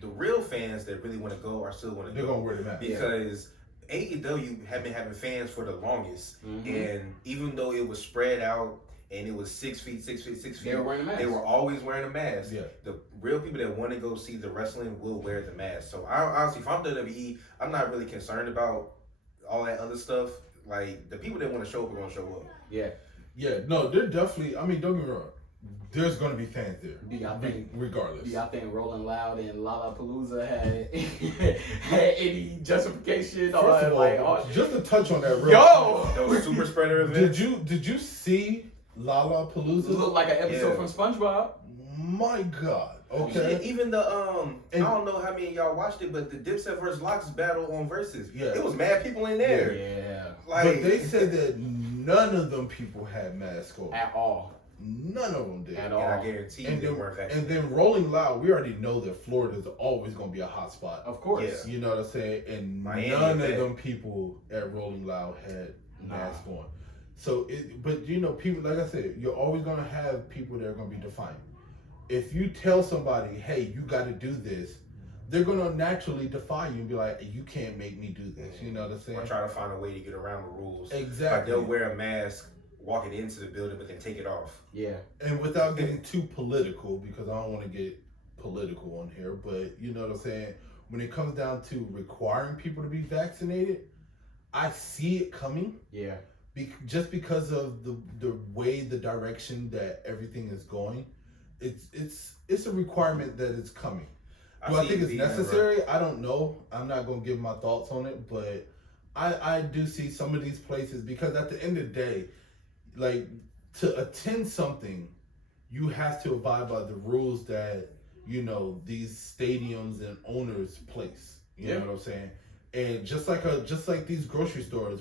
the real fans that really want to go are still going to go. They're going to wear the mask. Because AEW have been having fans for the longest. And even though it was spread out and it was 6 feet, they were wearing a mask. They were always wearing a mask. Yeah. The real people that want to go see the wrestling will wear the mask. So honestly, if I'm WWE, I'm not really concerned about all that other stuff. Like, the people that want to show up are going to show up. Yeah. Yeah, no, they're definitely, don't get me wrong. there's going to be fans there. Do y'all think, regardless? Do y'all think Rolling Loud and Lollapalooza had any justification? First or of all, like, just to touch on that real yo, those super spreader events. Did you see Lollapalooza? Look like an episode from SpongeBob. My God. Okay. Yeah, even the I don't know how many of y'all watched it, but the Dipset vs. Locks battle on Versus. Yeah. It was mad people in there. Yeah. Like, but they said that none of them people had masks on. At all. None of them did. At and all. I guarantee you they weren't vaccinated. And then Rolling Loud, we already know that Florida's always going to be a hot spot. Of course. Yeah. You know what I'm saying? And Miami, none of them people at Rolling Loud had masks on. So, but you know, people, like I said, you're always going to have people that are going to be defiant. If you tell somebody, hey, you got to do this, they're going to naturally defy you and be like, you can't make me do this. You know what I'm saying? Or try to find a way to get around the rules. Exactly. Like they'll wear a mask walking into the building, but then take it off. Yeah. And without getting too political, because I don't want to get political on here, but you know what I'm saying? When it comes down to requiring people to be vaccinated, I see it coming. Yeah. Just because of the way, the direction that everything is going, it's a requirement that it's coming. Do I think it's necessary? I don't know. I'm not going to give my thoughts on it, but I do see some of these places, because at the end of the day, like, to attend something, you have to abide by the rules that, you know, these stadiums and owners place. You know what I'm saying? And just like these grocery stores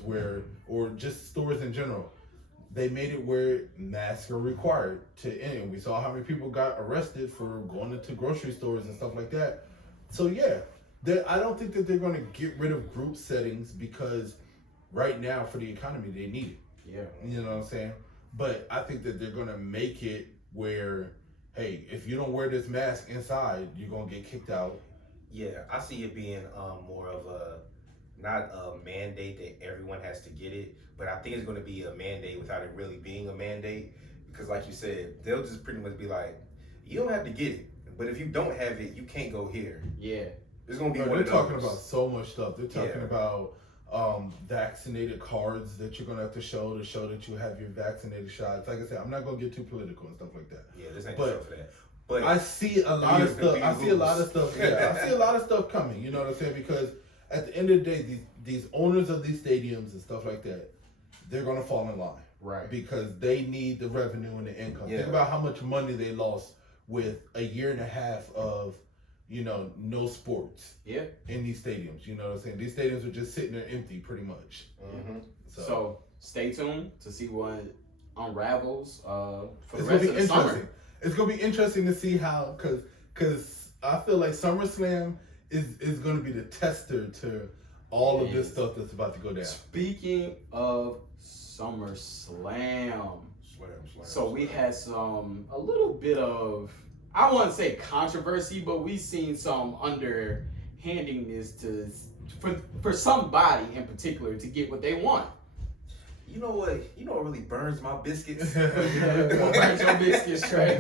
or just stores in general, they made it where masks are required to enter. We saw how many people got arrested for going into grocery stores and stuff like that. So yeah, I don't think that they're going to get rid of group settings, because right now for the economy they need it. Yeah. You know what I'm saying? But I think that they're going to make it where, hey, if you don't wear this mask inside, you're going to get kicked out. Yeah, I see it being more of a, not a mandate that everyone has to get it, but I think it's going to be a mandate without it really being a mandate. Because like you said, they'll just pretty much be like, you don't have to get it, but if you don't have it, you can't go here. Yeah. It's going to be Bro, one of they're those. talking about so much stuff. They're talking about vaccinated cards that you're going to have to show that you have your vaccinated shots. Like I said, I'm not going to get too political and stuff like that. Yeah, this ain't the show for that. But I see a lot of stuff. I see a lot of stuff. Yeah, I see a lot of stuff coming. You know what I'm saying? Because at the end of the day, these owners of these stadiums and stuff like that, they're gonna fall in line, right? Because they need the revenue and the income. Yeah. Think about how much money they lost with a year and a half of, you know, no sports. Yeah. In these stadiums, you know what I'm saying? These stadiums are just sitting there empty, pretty much. Mm-hmm. So stay tuned to see what unravels for the It's rest gonna of be the summer. interesting. It's gonna be interesting to see how, because I feel like SummerSlam is gonna be the tester to all of this stuff that's about to go down. Speaking of SummerSlam, so we had a little bit of, I wouldn't say controversy, but we seen some underhandedness for somebody in particular to get what they want. You know what? You know what really burns my biscuits? What burns your biscuits, Trey?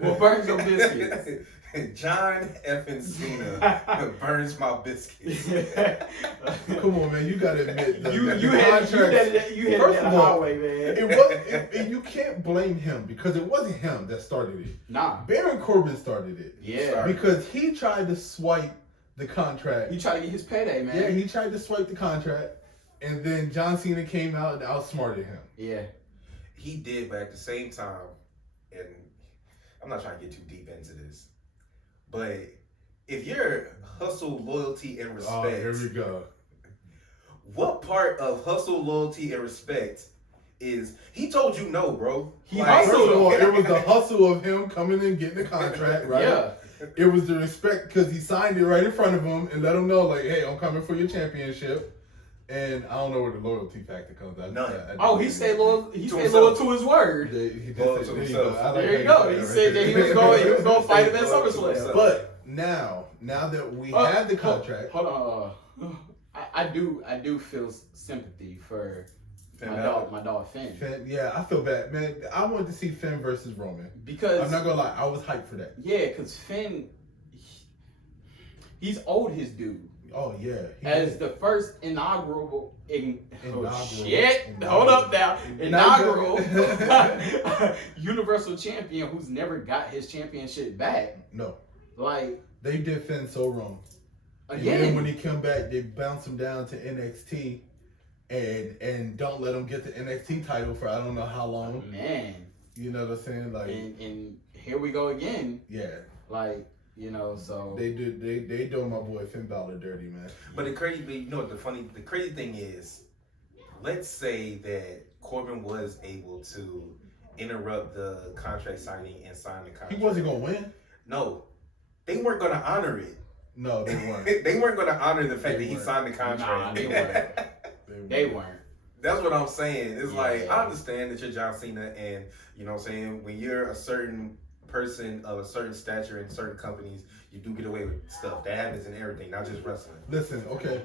What burns your biscuits? John effing Cena burns my biscuits. Come on, man! You gotta admit you had that highway, man. It was, and you can't blame him because it wasn't him that started it. Nah, Baron Corbin started it. Yeah, because he tried to swipe the contract. He tried to get his payday, man. Yeah, he tried to swipe the contract, and then John Cena came out and outsmarted him. Yeah, he did, but at the same time, and I'm not trying to get too deep into this, but if you're hustle, loyalty, and respect, oh, here we go. What part of hustle, loyalty, and respect is he told you no, bro? He hustled. First of all, it was the hustle of him coming in, getting the contract, right? Yeah. It was the respect because he signed it right in front of him and let him know, like, hey, I'm coming for your championship. And I don't know where the loyalty factor comes out. None. He stayed loyal. He stayed loyal to his word. There you go. He said that he was going to fight him at SummerSlam. But now that we have the contract, hold on. I do feel sympathy for my dog Finn. Yeah, I feel bad, man. I wanted to see Finn versus Roman because I'm not gonna lie, I was hyped for that. Yeah, because Finn, he's owed his due. Oh yeah. As the first inaugural. Inaugural. Shit! Hold up now. Inaugural Universal Champion who's never got his championship back. No. Like they did Finn so wrong. Again. And then when he come back, they bounce him down to NXT, and don't let him get the NXT title for I don't know how long. Man. You know what I'm saying? Like, and here we go again. Yeah. Like, you know, so they doing my boy Finn Balor dirty, man. But the crazy thing is, let's say that Corbin was able to interrupt the contract signing and sign the contract. He wasn't gonna win. No, they weren't gonna honor it. No, they weren't. They weren't gonna honor the fact that he signed the contract. Nah, they weren't. They weren't. That's what I'm saying. It's like, I understand that you're John Cena, and you know what I'm saying, when you're a certain person of a certain stature in certain companies, you do get away with stuff. That happens in everything, not just wrestling. Listen, okay,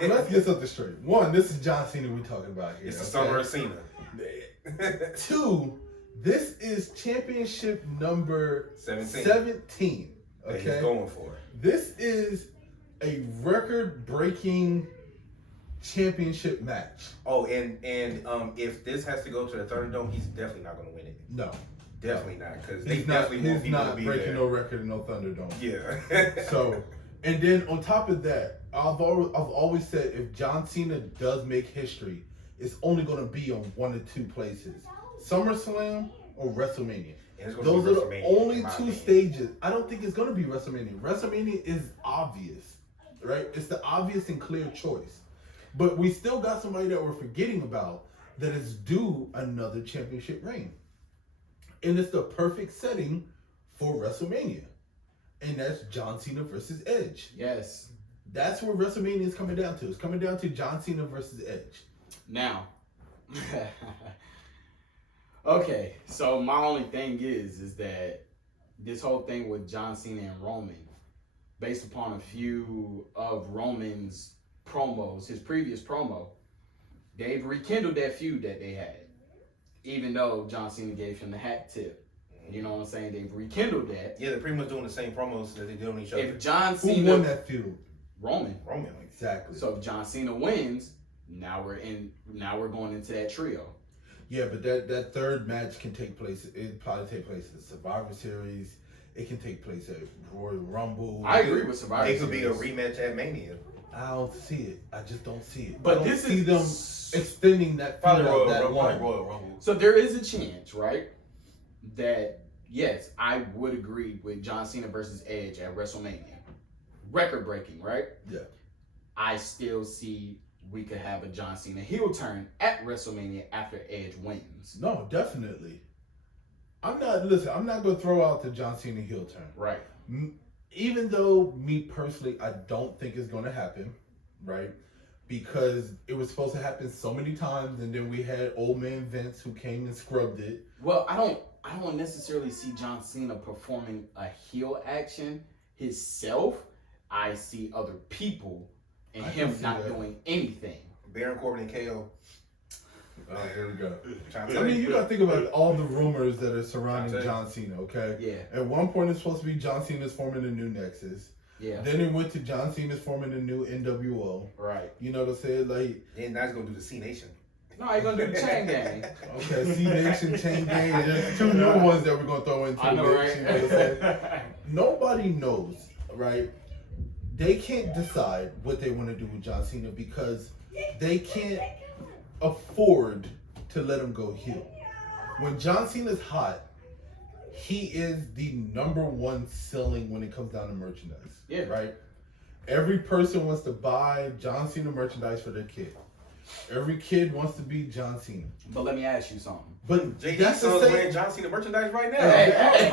let's get something straight. One, this is John Cena we're talking about here. It's the summer of Cena. 2, this is championship number 17. Okay, that he's going for. This is a record-breaking championship match. Oh, and if this has to go to the Thunderdome, he's definitely not going to win it. No. Definitely not, because he's not breaking no record in no Thunderdome. Yeah. So, and then on top of that, I've always said if John Cena does make history, it's only going to be on one of two places: SummerSlam or WrestleMania. Those are the only two stages. I don't think it's going to be WrestleMania. WrestleMania is obvious, right? It's the obvious and clear choice. But we still got somebody that we're forgetting about that is due another championship reign. And it's the perfect setting for WrestleMania. And that's John Cena versus Edge. Yes. That's where WrestleMania is coming down to. It's coming down to John Cena versus Edge. Now. Okay, so my only thing is that this whole thing with John Cena and Roman, based upon a few of Roman's promos, his previous promo, they've rekindled that feud that they had. Even though John Cena gave him the hat tip. You know what I'm saying? They've rekindled that. Yeah, they're pretty much doing the same promos that they do on each other. If John Cena... Who won that feud? Roman. Exactly. So if John Cena wins, now we're going into that trio. Yeah, but that third match can take place. It probably take place at the Survivor Series. It can take place at Royal Rumble. I agree with Survivor Series. It could be a rematch at Mania. I don't see it. I just don't see it. But I don't this see is them extending that feud out that long. Royal Rumble. So there is a chance, right, that yes, I would agree with John Cena versus Edge at WrestleMania. Record breaking, right? Yeah. I still see we could have a John Cena heel turn at WrestleMania after Edge wins. No, definitely. I'm not going to throw out the John Cena heel turn. Right. Even though me personally, I don't think it's going to happen, right? Because it was supposed to happen so many times, and then we had old man Vince who came and scrubbed it. Well, I don't necessarily see John Cena performing a heel action himself. I see other people and him not doing anything. Baron Corbin and KO. Oh, here we go. I mean, you got to think about all the rumors that are surrounding John Cena, okay? Yeah. At one point, it's supposed to be John Cena's forming a new Nexus. Yeah. Then it went to John Cena's forming a new NWO. Right. You know what I'm saying? Like, and now he's going to do the C Nation. No, he's going to do the Chain Gang. Okay, C Nation, Chain Gang. There's two new ones that we're going to throw into I know, the right? mix. You know what I'm saying? Nobody knows, right? They can't decide what they want to do with John Cena because they can't afford to let him go heel. When John Cena's hot, he is the number one selling when it comes down to merchandise. Yeah. Right? Every person wants to buy John Cena merchandise for their kid. Every kid wants to be John Cena. But let me ask you something. But JD's son's wearing John Cena merchandise right now. Hey,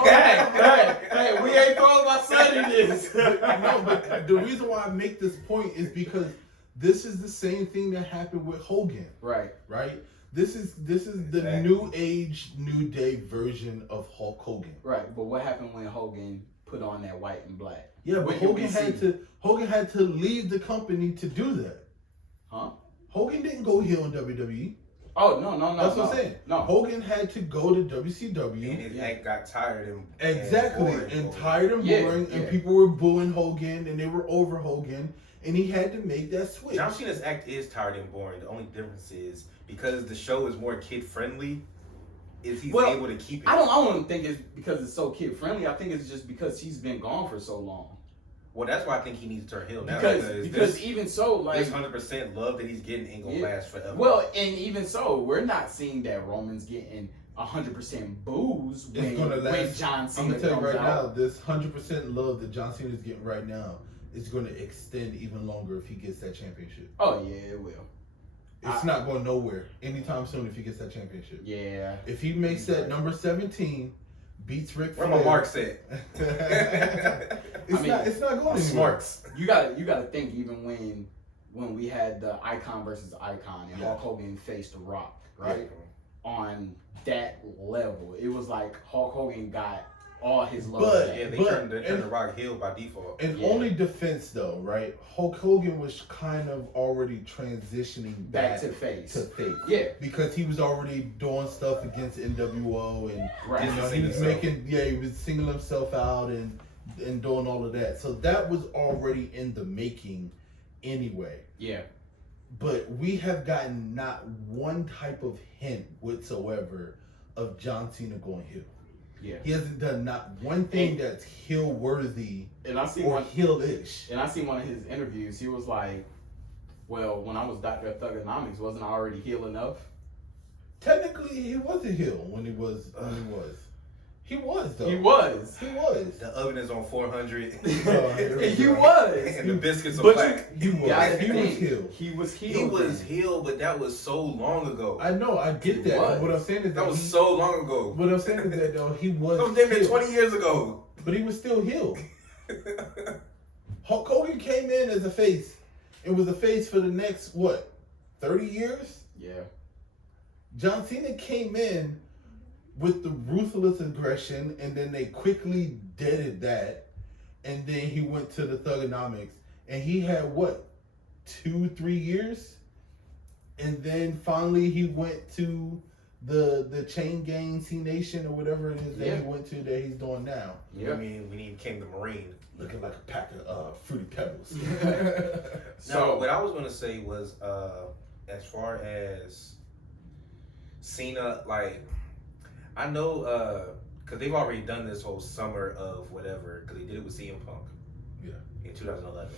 we ain't throwing my son in this. No, but the reason why I make this point is because this is the same thing that happened with Hogan. Right. This is the new age, new day version of Hulk Hogan. Right, but what happened when Hogan put on that white and black? Yeah, but Hogan had to leave the company to do that. Huh? Hogan didn't go heel in WWE. Oh, no. That's what I'm saying. No. Hogan had to go to WCW. And his act got tired and Exactly. And tired and boring. And people were booing Hogan and they were over Hogan. and he had to make that switch. John Cena's act is tired and boring. The only difference is because the show is more kid friendly, is he's able to keep it. I don't think it's because it's so kid friendly. I think it's just because he's been gone for so long. Well, that's why I think he needs to turn heel now. Because even so, like this 100% love that he's getting ain't gonna last forever. Well, and even so, we're not seeing that Roman's getting 100% booze when John Cena I'm gonna tell you right out. now, this 100% love that John Cena is getting right now is going to extend even longer if he gets that championship. Oh yeah, it will. It's not going nowhere anytime soon if he gets that championship. Yeah. If he makes that number 17, beats Ric Flair. Where my marks at? It's not going anywhere. Smarts. You gotta think even when we had the Icon versus Icon and Hulk Hogan faced The Rock, right? Yeah. On that level, it was like Hulk Hogan got all his love. They turned The Rock heel by default. And only defense though, right? Hulk Hogan was kind of already transitioning back to face. Yeah. Because he was already doing stuff against NWO and he was singling himself out and doing all of that. So that was already in the making anyway. Yeah. But we have gotten not one type of hint whatsoever of John Cena going heel. Yeah. He hasn't done not one thing that's heel worthy or heel-ish. And I seen one of his interviews. He was like, "Well, when I was Dr. Thugonomics, wasn't I already heel enough?" Technically, he was a heel when he was. He was though. He was. The oven is on 400. He was. And the biscuits are black. He was heel. He was heel. He was heel, but that was so long ago. I know. I get that. But what I'm saying is that was so long ago. What I'm saying is that though he was. That was damn near 20 years ago. But he was still heel. Hulk Hogan came in as a face. It was a face for the next 30 years. Yeah. John Cena came in with the ruthless aggression, and then they quickly deaded that, and then he went to the Thugonomics, and he had 2-3 years, and then finally he went to the Chain Gang C Nation or whatever it is that he went to that he's doing now. Yeah, I mean when he became the Marine, looking like a pack of Fruity Pebbles. So what I was gonna say was, as far as Cena, like. I know, because they've already done this whole summer of whatever, because they did it with CM Punk in 2011.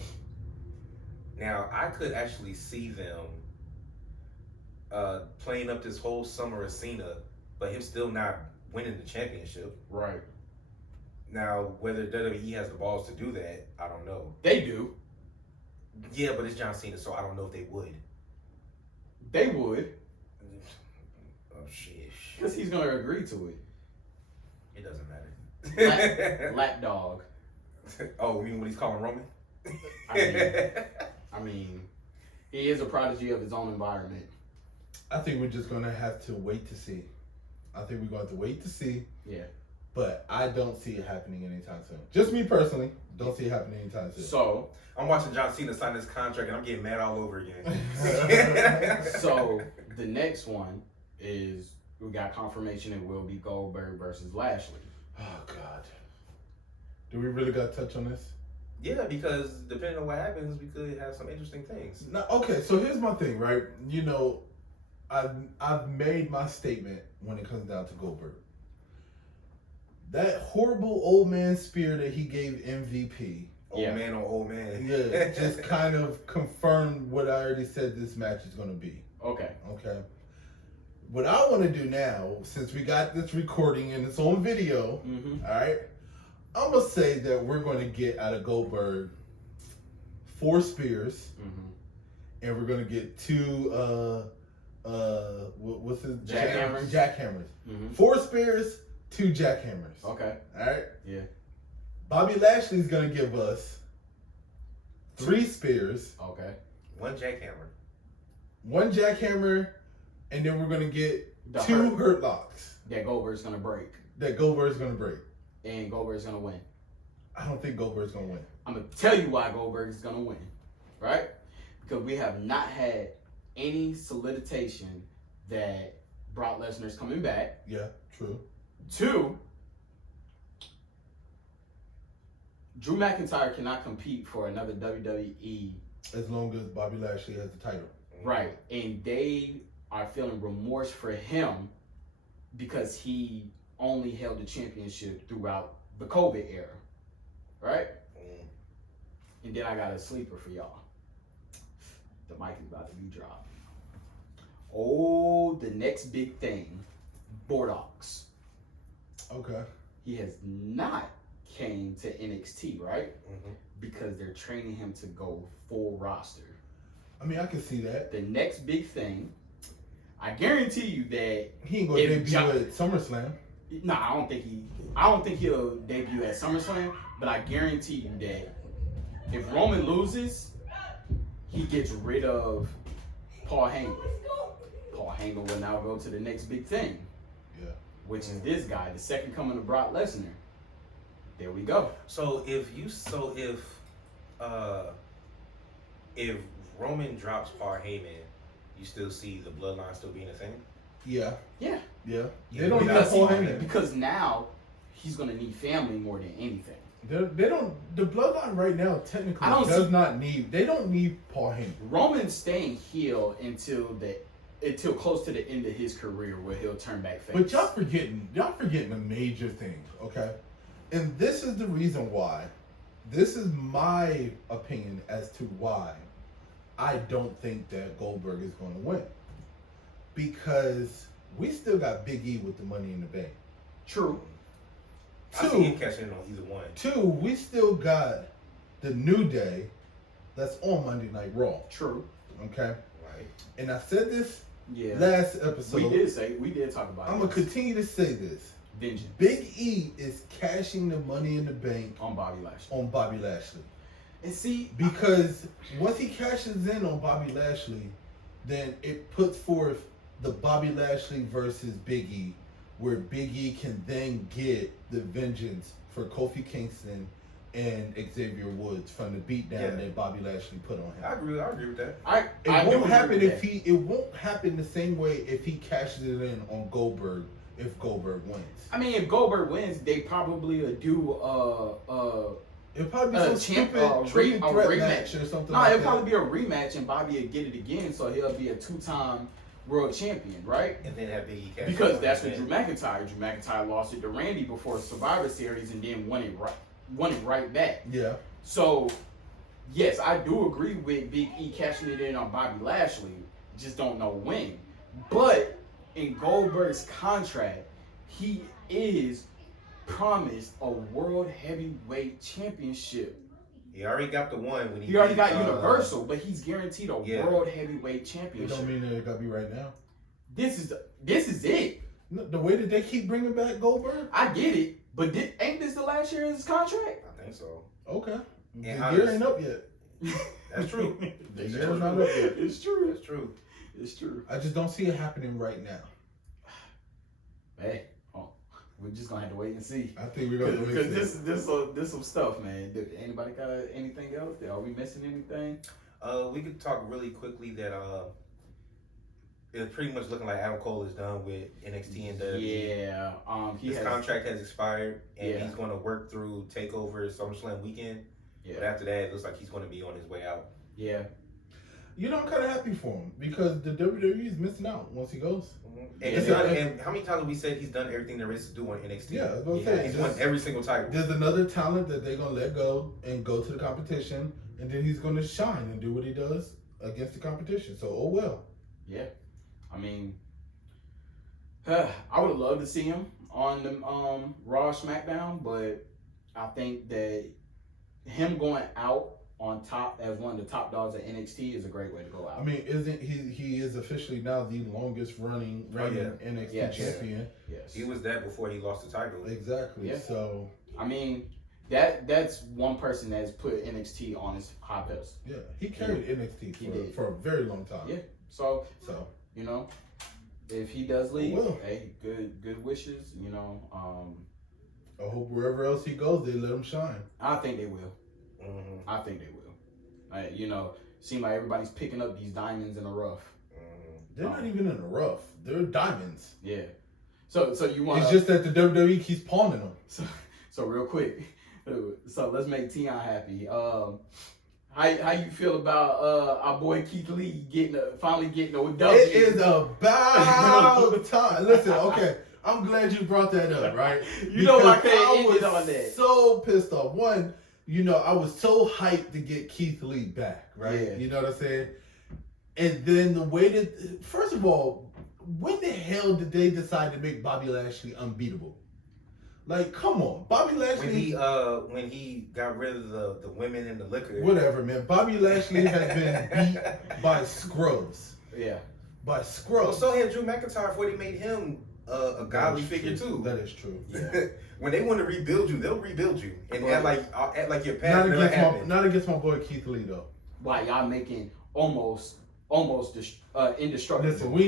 Now, I could actually see them playing up this whole summer of Cena, but him still not winning the championship. Right. Now, whether WWE has the balls to do that, I don't know. They do. Yeah, but it's John Cena, so I don't know if they would. They would. Oh, shit. Because he's going to agree to it. It doesn't matter. Lapdog. Oh, you mean what he's calling Roman? I mean, he is a prodigy of his own environment. I think we're just going to have to wait to see. I think we're going to wait to see. Yeah. But I don't see it happening anytime soon. Just me personally, don't see it happening anytime soon. So, I'm watching John Cena sign this contract and I'm getting mad all over again. So, the next one is we got confirmation it will be Goldberg versus Lashley. Oh, God. Do we really got to touch on this? Yeah, because depending on what happens, we could have some interesting things. Now, okay, so here's my thing, right? You know, I've made my statement when it comes down to Goldberg. That horrible old man spear that he gave MVP. Old man on old man. Yeah, just kind of confirmed what I already said this match is going to be. Okay. What I want to do now, since we got this recording and it's on video, all right, I'm going to say that we're going to get out of Goldberg 4 spears, and we're going to get 2, what's his? Jackhammers. Jackhammers. 4 spears, 2 jackhammers. Okay. All right? Yeah. Bobby Lashley's going to give us 3 spears. Okay. 1 jackhammer. 1 jackhammer, and then we're going to get 2 hurt locks. That Goldberg's going to break. And Goldberg's going to win. I don't think Goldberg's going to win. I'm going to tell you why Goldberg's going to win. Right? Because we have not had any solidification that Brock Lesnar's coming back. Yeah, true. 2, Drew McIntyre cannot compete for another WWE As long as Bobby Lashley has the title. Right. And they are feeling remorse for him because he only held the championship throughout the COVID era. Right? And then I got a sleeper for y'all. The mic is about to be dropped. Oh, the next big thing. Bordox. Okay. He has not came to NXT, right? Mm-hmm. Because they're training him to go full roster. I mean, I can see that. The next big thing, I guarantee you that He ain't gonna debut at SummerSlam. No, I don't think he'll debut at SummerSlam, but I guarantee you that if Roman loses, he gets rid of Paul Heyman. Paul Heyman will now go to the next big thing. Yeah. Which is this guy, the second coming of Brock Lesnar. There we go. So if Roman drops Paul Heyman, you still see the bloodline still being a thing? Yeah. Yeah. Yeah. Yeah, They don't need because Paul he- Heyman. Because now he's gonna need family more than anything. They don't. The bloodline right now technically I don't does see- not need. They don't need Paul Heyman. Roman's staying heel until close to the end of his career where he'll turn back face. But y'all forgetting a major thing, okay? And this is the reason why. This is my opinion as to why I don't think that Goldberg is going to win. Because we still got Big E with the Money in the Bank. True. I see him catching in on either one. Two, we still got the New Day that's on Monday Night Raw. True. Okay? Right. And I said this Yeah. last episode. We did talk about it. I'm going to continue to say this. Vengeance. Big E is cashing the Money in the Bank On Bobby Lashley. on Bobby Lashley. And see, Because once he cashes in on Bobby Lashley, then it puts forth the Bobby Lashley versus Big E, where Big E can then get the vengeance for Kofi Kingston and Xavier Woods from the beatdown that Bobby Lashley put on I him. agree with that. It do won't agree happen with that. it won't happen the same way if he cashes it in on Goldberg if Goldberg wins. I mean, if Goldberg wins, they probably would do It'll probably be some stupid triple threat match or something No, like it'll that. probably be a rematch, and Bobby would get it again, so he'll be a two-time world champion, right? And then have Big E cash. Because in that's on what it. Drew McIntyre. Drew McIntyre lost it to Randy before Survivor Series, and then won it right back. Yeah. So, yes, I do agree with Big E cashing it in on Bobby Lashley. Just don't know when. But in Goldberg's contract, he is promised a World Heavyweight Championship. He already got the one when He already got beat, Universal, but he's guaranteed a World Heavyweight It Championship. don't mean that it gotta be right now. This is it. No, the way that they keep bringing back Goldberg? I get it, but ain't this the last year of his contract? I think so. Okay. The And year ain't up yet. That's true. The That's year's true. not up yet. It's true. That's true. It's true. I just don't see it happening right now. Hey, we're just gonna have to wait and see. I think we're gonna Because this some stuff, man. Anybody got anything else? Are we missing anything? We could talk really quickly that it's pretty much looking like Adam Cole is done with NXT and WWE. Yeah. His contract has expired, and Yeah. he's going to work through Takeover SummerSlam weekend. But Yeah. after that, it looks like he's going to be on his way out. Yeah. You know, I'm kind of happy for him because the WWE is missing out once he goes. And, Yeah. he's done, and how many times have we said he's done everything there is to do on NXT? Yeah, I was gonna say, He's won every single title. There's another talent that they're gonna let go and go to the competition, and then he's gonna shine and do what he does against the competition. So, oh well. Yeah. I mean, I would have loved to see him on the Raw SmackDown, but I think that him going out on top as one of the top dogs at NXT is a great way to go out. I mean, isn't he is officially now the longest reigning NXT Yes. champion? Yes. He was that before he lost the title. Exactly. Yeah. So I mean, that's one person that's put NXT on his high pedestal. yeah, he carried NXT He did. for a very long time. Yeah. So, So you know, if he does leave, Well. hey, good wishes. You know, I hope wherever else he goes, they let him shine. I think they will. Mm-hmm. I think they will. You know, seem like everybody's picking up these diamonds in the rough. They're not even in the rough. They're diamonds. Yeah. So you want? It's just that the WWE keeps pawning them. So real quick. So let's make Tion happy. How How you feel about our boy Keith Lee finally getting a W? It is about time. Listen, okay, I'm glad you brought that up, right? You know I Because can't end it on that. So pissed off. One, I was so hyped to get Keith Lee back, right? Yeah. You know what I'm saying? And then the way that, first of all, when the hell did they decide to make Bobby Lashley unbeatable? Like, come on, Bobby Lashley. When he got rid of the women and the liquor. Whatever, man. Bobby Lashley has been beat by scrubs. Yeah. By Well, scrubs. so had Drew McIntyre before they made him a godly figure true. too. That is true. Yeah. When they want to rebuild you, they'll rebuild you and act like your past Not never happened. against, not against my boy Keith Lee though. Why y'all making almost indestructible? Listen, we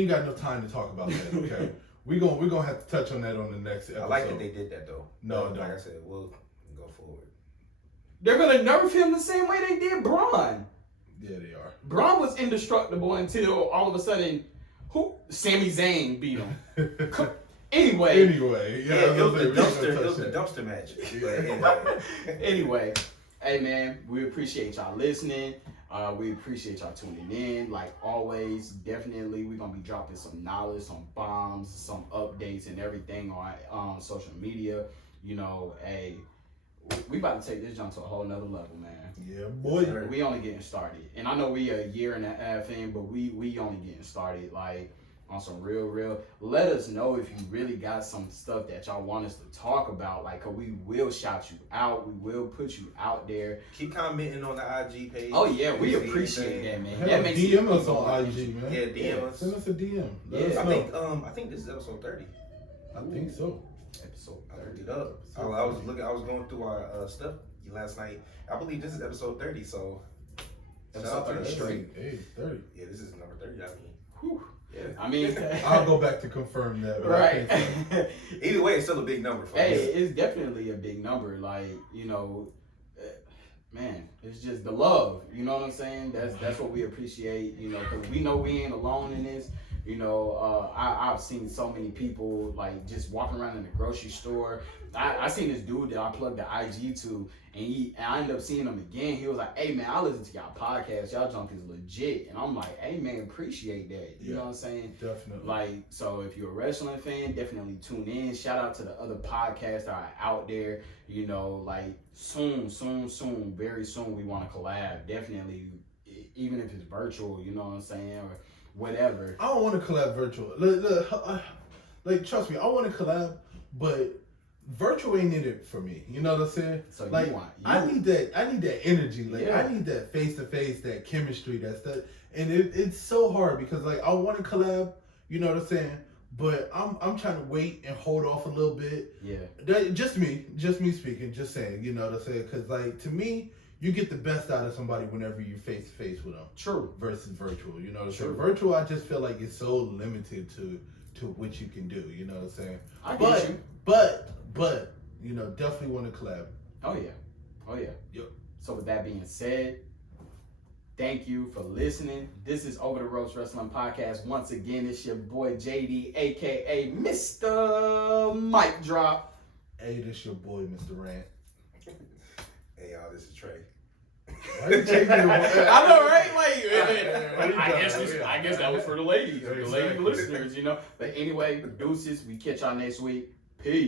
ain't got no time to talk about that. Okay, we gonna have to touch on that on the next episode. I like that they did that though. No, like don't. I said, we'll go forward. They're gonna nerf him the same way they did Braun. Yeah, they are. Braun was indestructible until all of a sudden, Sami Zayn beat him. Anyway, Yeah, it was the dumpster match. But anyway, hey man, we appreciate y'all listening. We appreciate y'all tuning in. Like always, definitely we're gonna be dropping some knowledge, some bombs, some updates, and everything on social media. Hey, we about to take this jump to a whole nother level, man. Yeah, boy. We only getting started, and I know we a year and a half in, but we only getting started. Like on some real. Let us know if you really got some stuff that y'all want us to talk about. Like, 'cause we will shout you out. We will put you out there. Keep commenting on the IG page. Oh yeah, we appreciate that, man. Hell, That makes DM it us even on more IG, man. Yeah, DM us. Send us a DM. Let Yeah, us know. I think this is episode 30. I think so. episode I 30. looked it up. I was going through our stuff last night. I believe this is episode 30. So Episode 30 us. straight. Hey, 30. Yeah, this is number 30. I mean, Whew. Yeah, I mean, I'll go back to confirm that. But I right. think so. either way, it's still a big number for Hey, us. it's definitely a big number. Like, man, it's just the love. You know what I'm saying? That's what we appreciate. Because we know we ain't alone in this. I've seen so many people like just walking around in the grocery store. I seen this dude that I plugged the IG to, and I ended up seeing him again. He was like, "Hey man, I listen to y'all podcast. Y'all junk is legit." And I'm like, "Hey man, appreciate that." You know what I'm saying? Definitely. Like, so if you're a wrestling fan, definitely tune in. Shout out to the other podcasts that are out there. Like soon, very soon we want to collab. Definitely, even if it's virtual. You know what I'm saying, or whatever. I don't want to collab virtual. Like, trust me, I want to collab, but virtual ain't in it for me. You know what I'm saying? So like, I need that energy. Like, Yeah. I need that face to face, that chemistry, that stuff. And it's so hard because like I want to collab. You know what I'm saying? But I'm trying to wait and hold off a little bit. Yeah. Just me speaking. Just saying. You know what I'm saying? Because like to me, you get the best out of somebody whenever you're face to face with them. True. Versus virtual. You know what I'm True. saying? Virtual, I just feel like it's so limited to what you can do. You know what I'm saying? I get you. But definitely want to collab. Oh yeah. Yep. So with that being said, thank you for listening. This is Over the Ropes Wrestling Podcast. Once again, it's your boy JD, aka Mr. Mic Drop. Hey, this your boy, Mr. Rant. Hey y'all, this is Trey. Why you changing the I know, right? Like, Yeah. I guess that was for the ladies, the lady Exactly. listeners, But anyway, deuces. We catch y'all next week. Peace.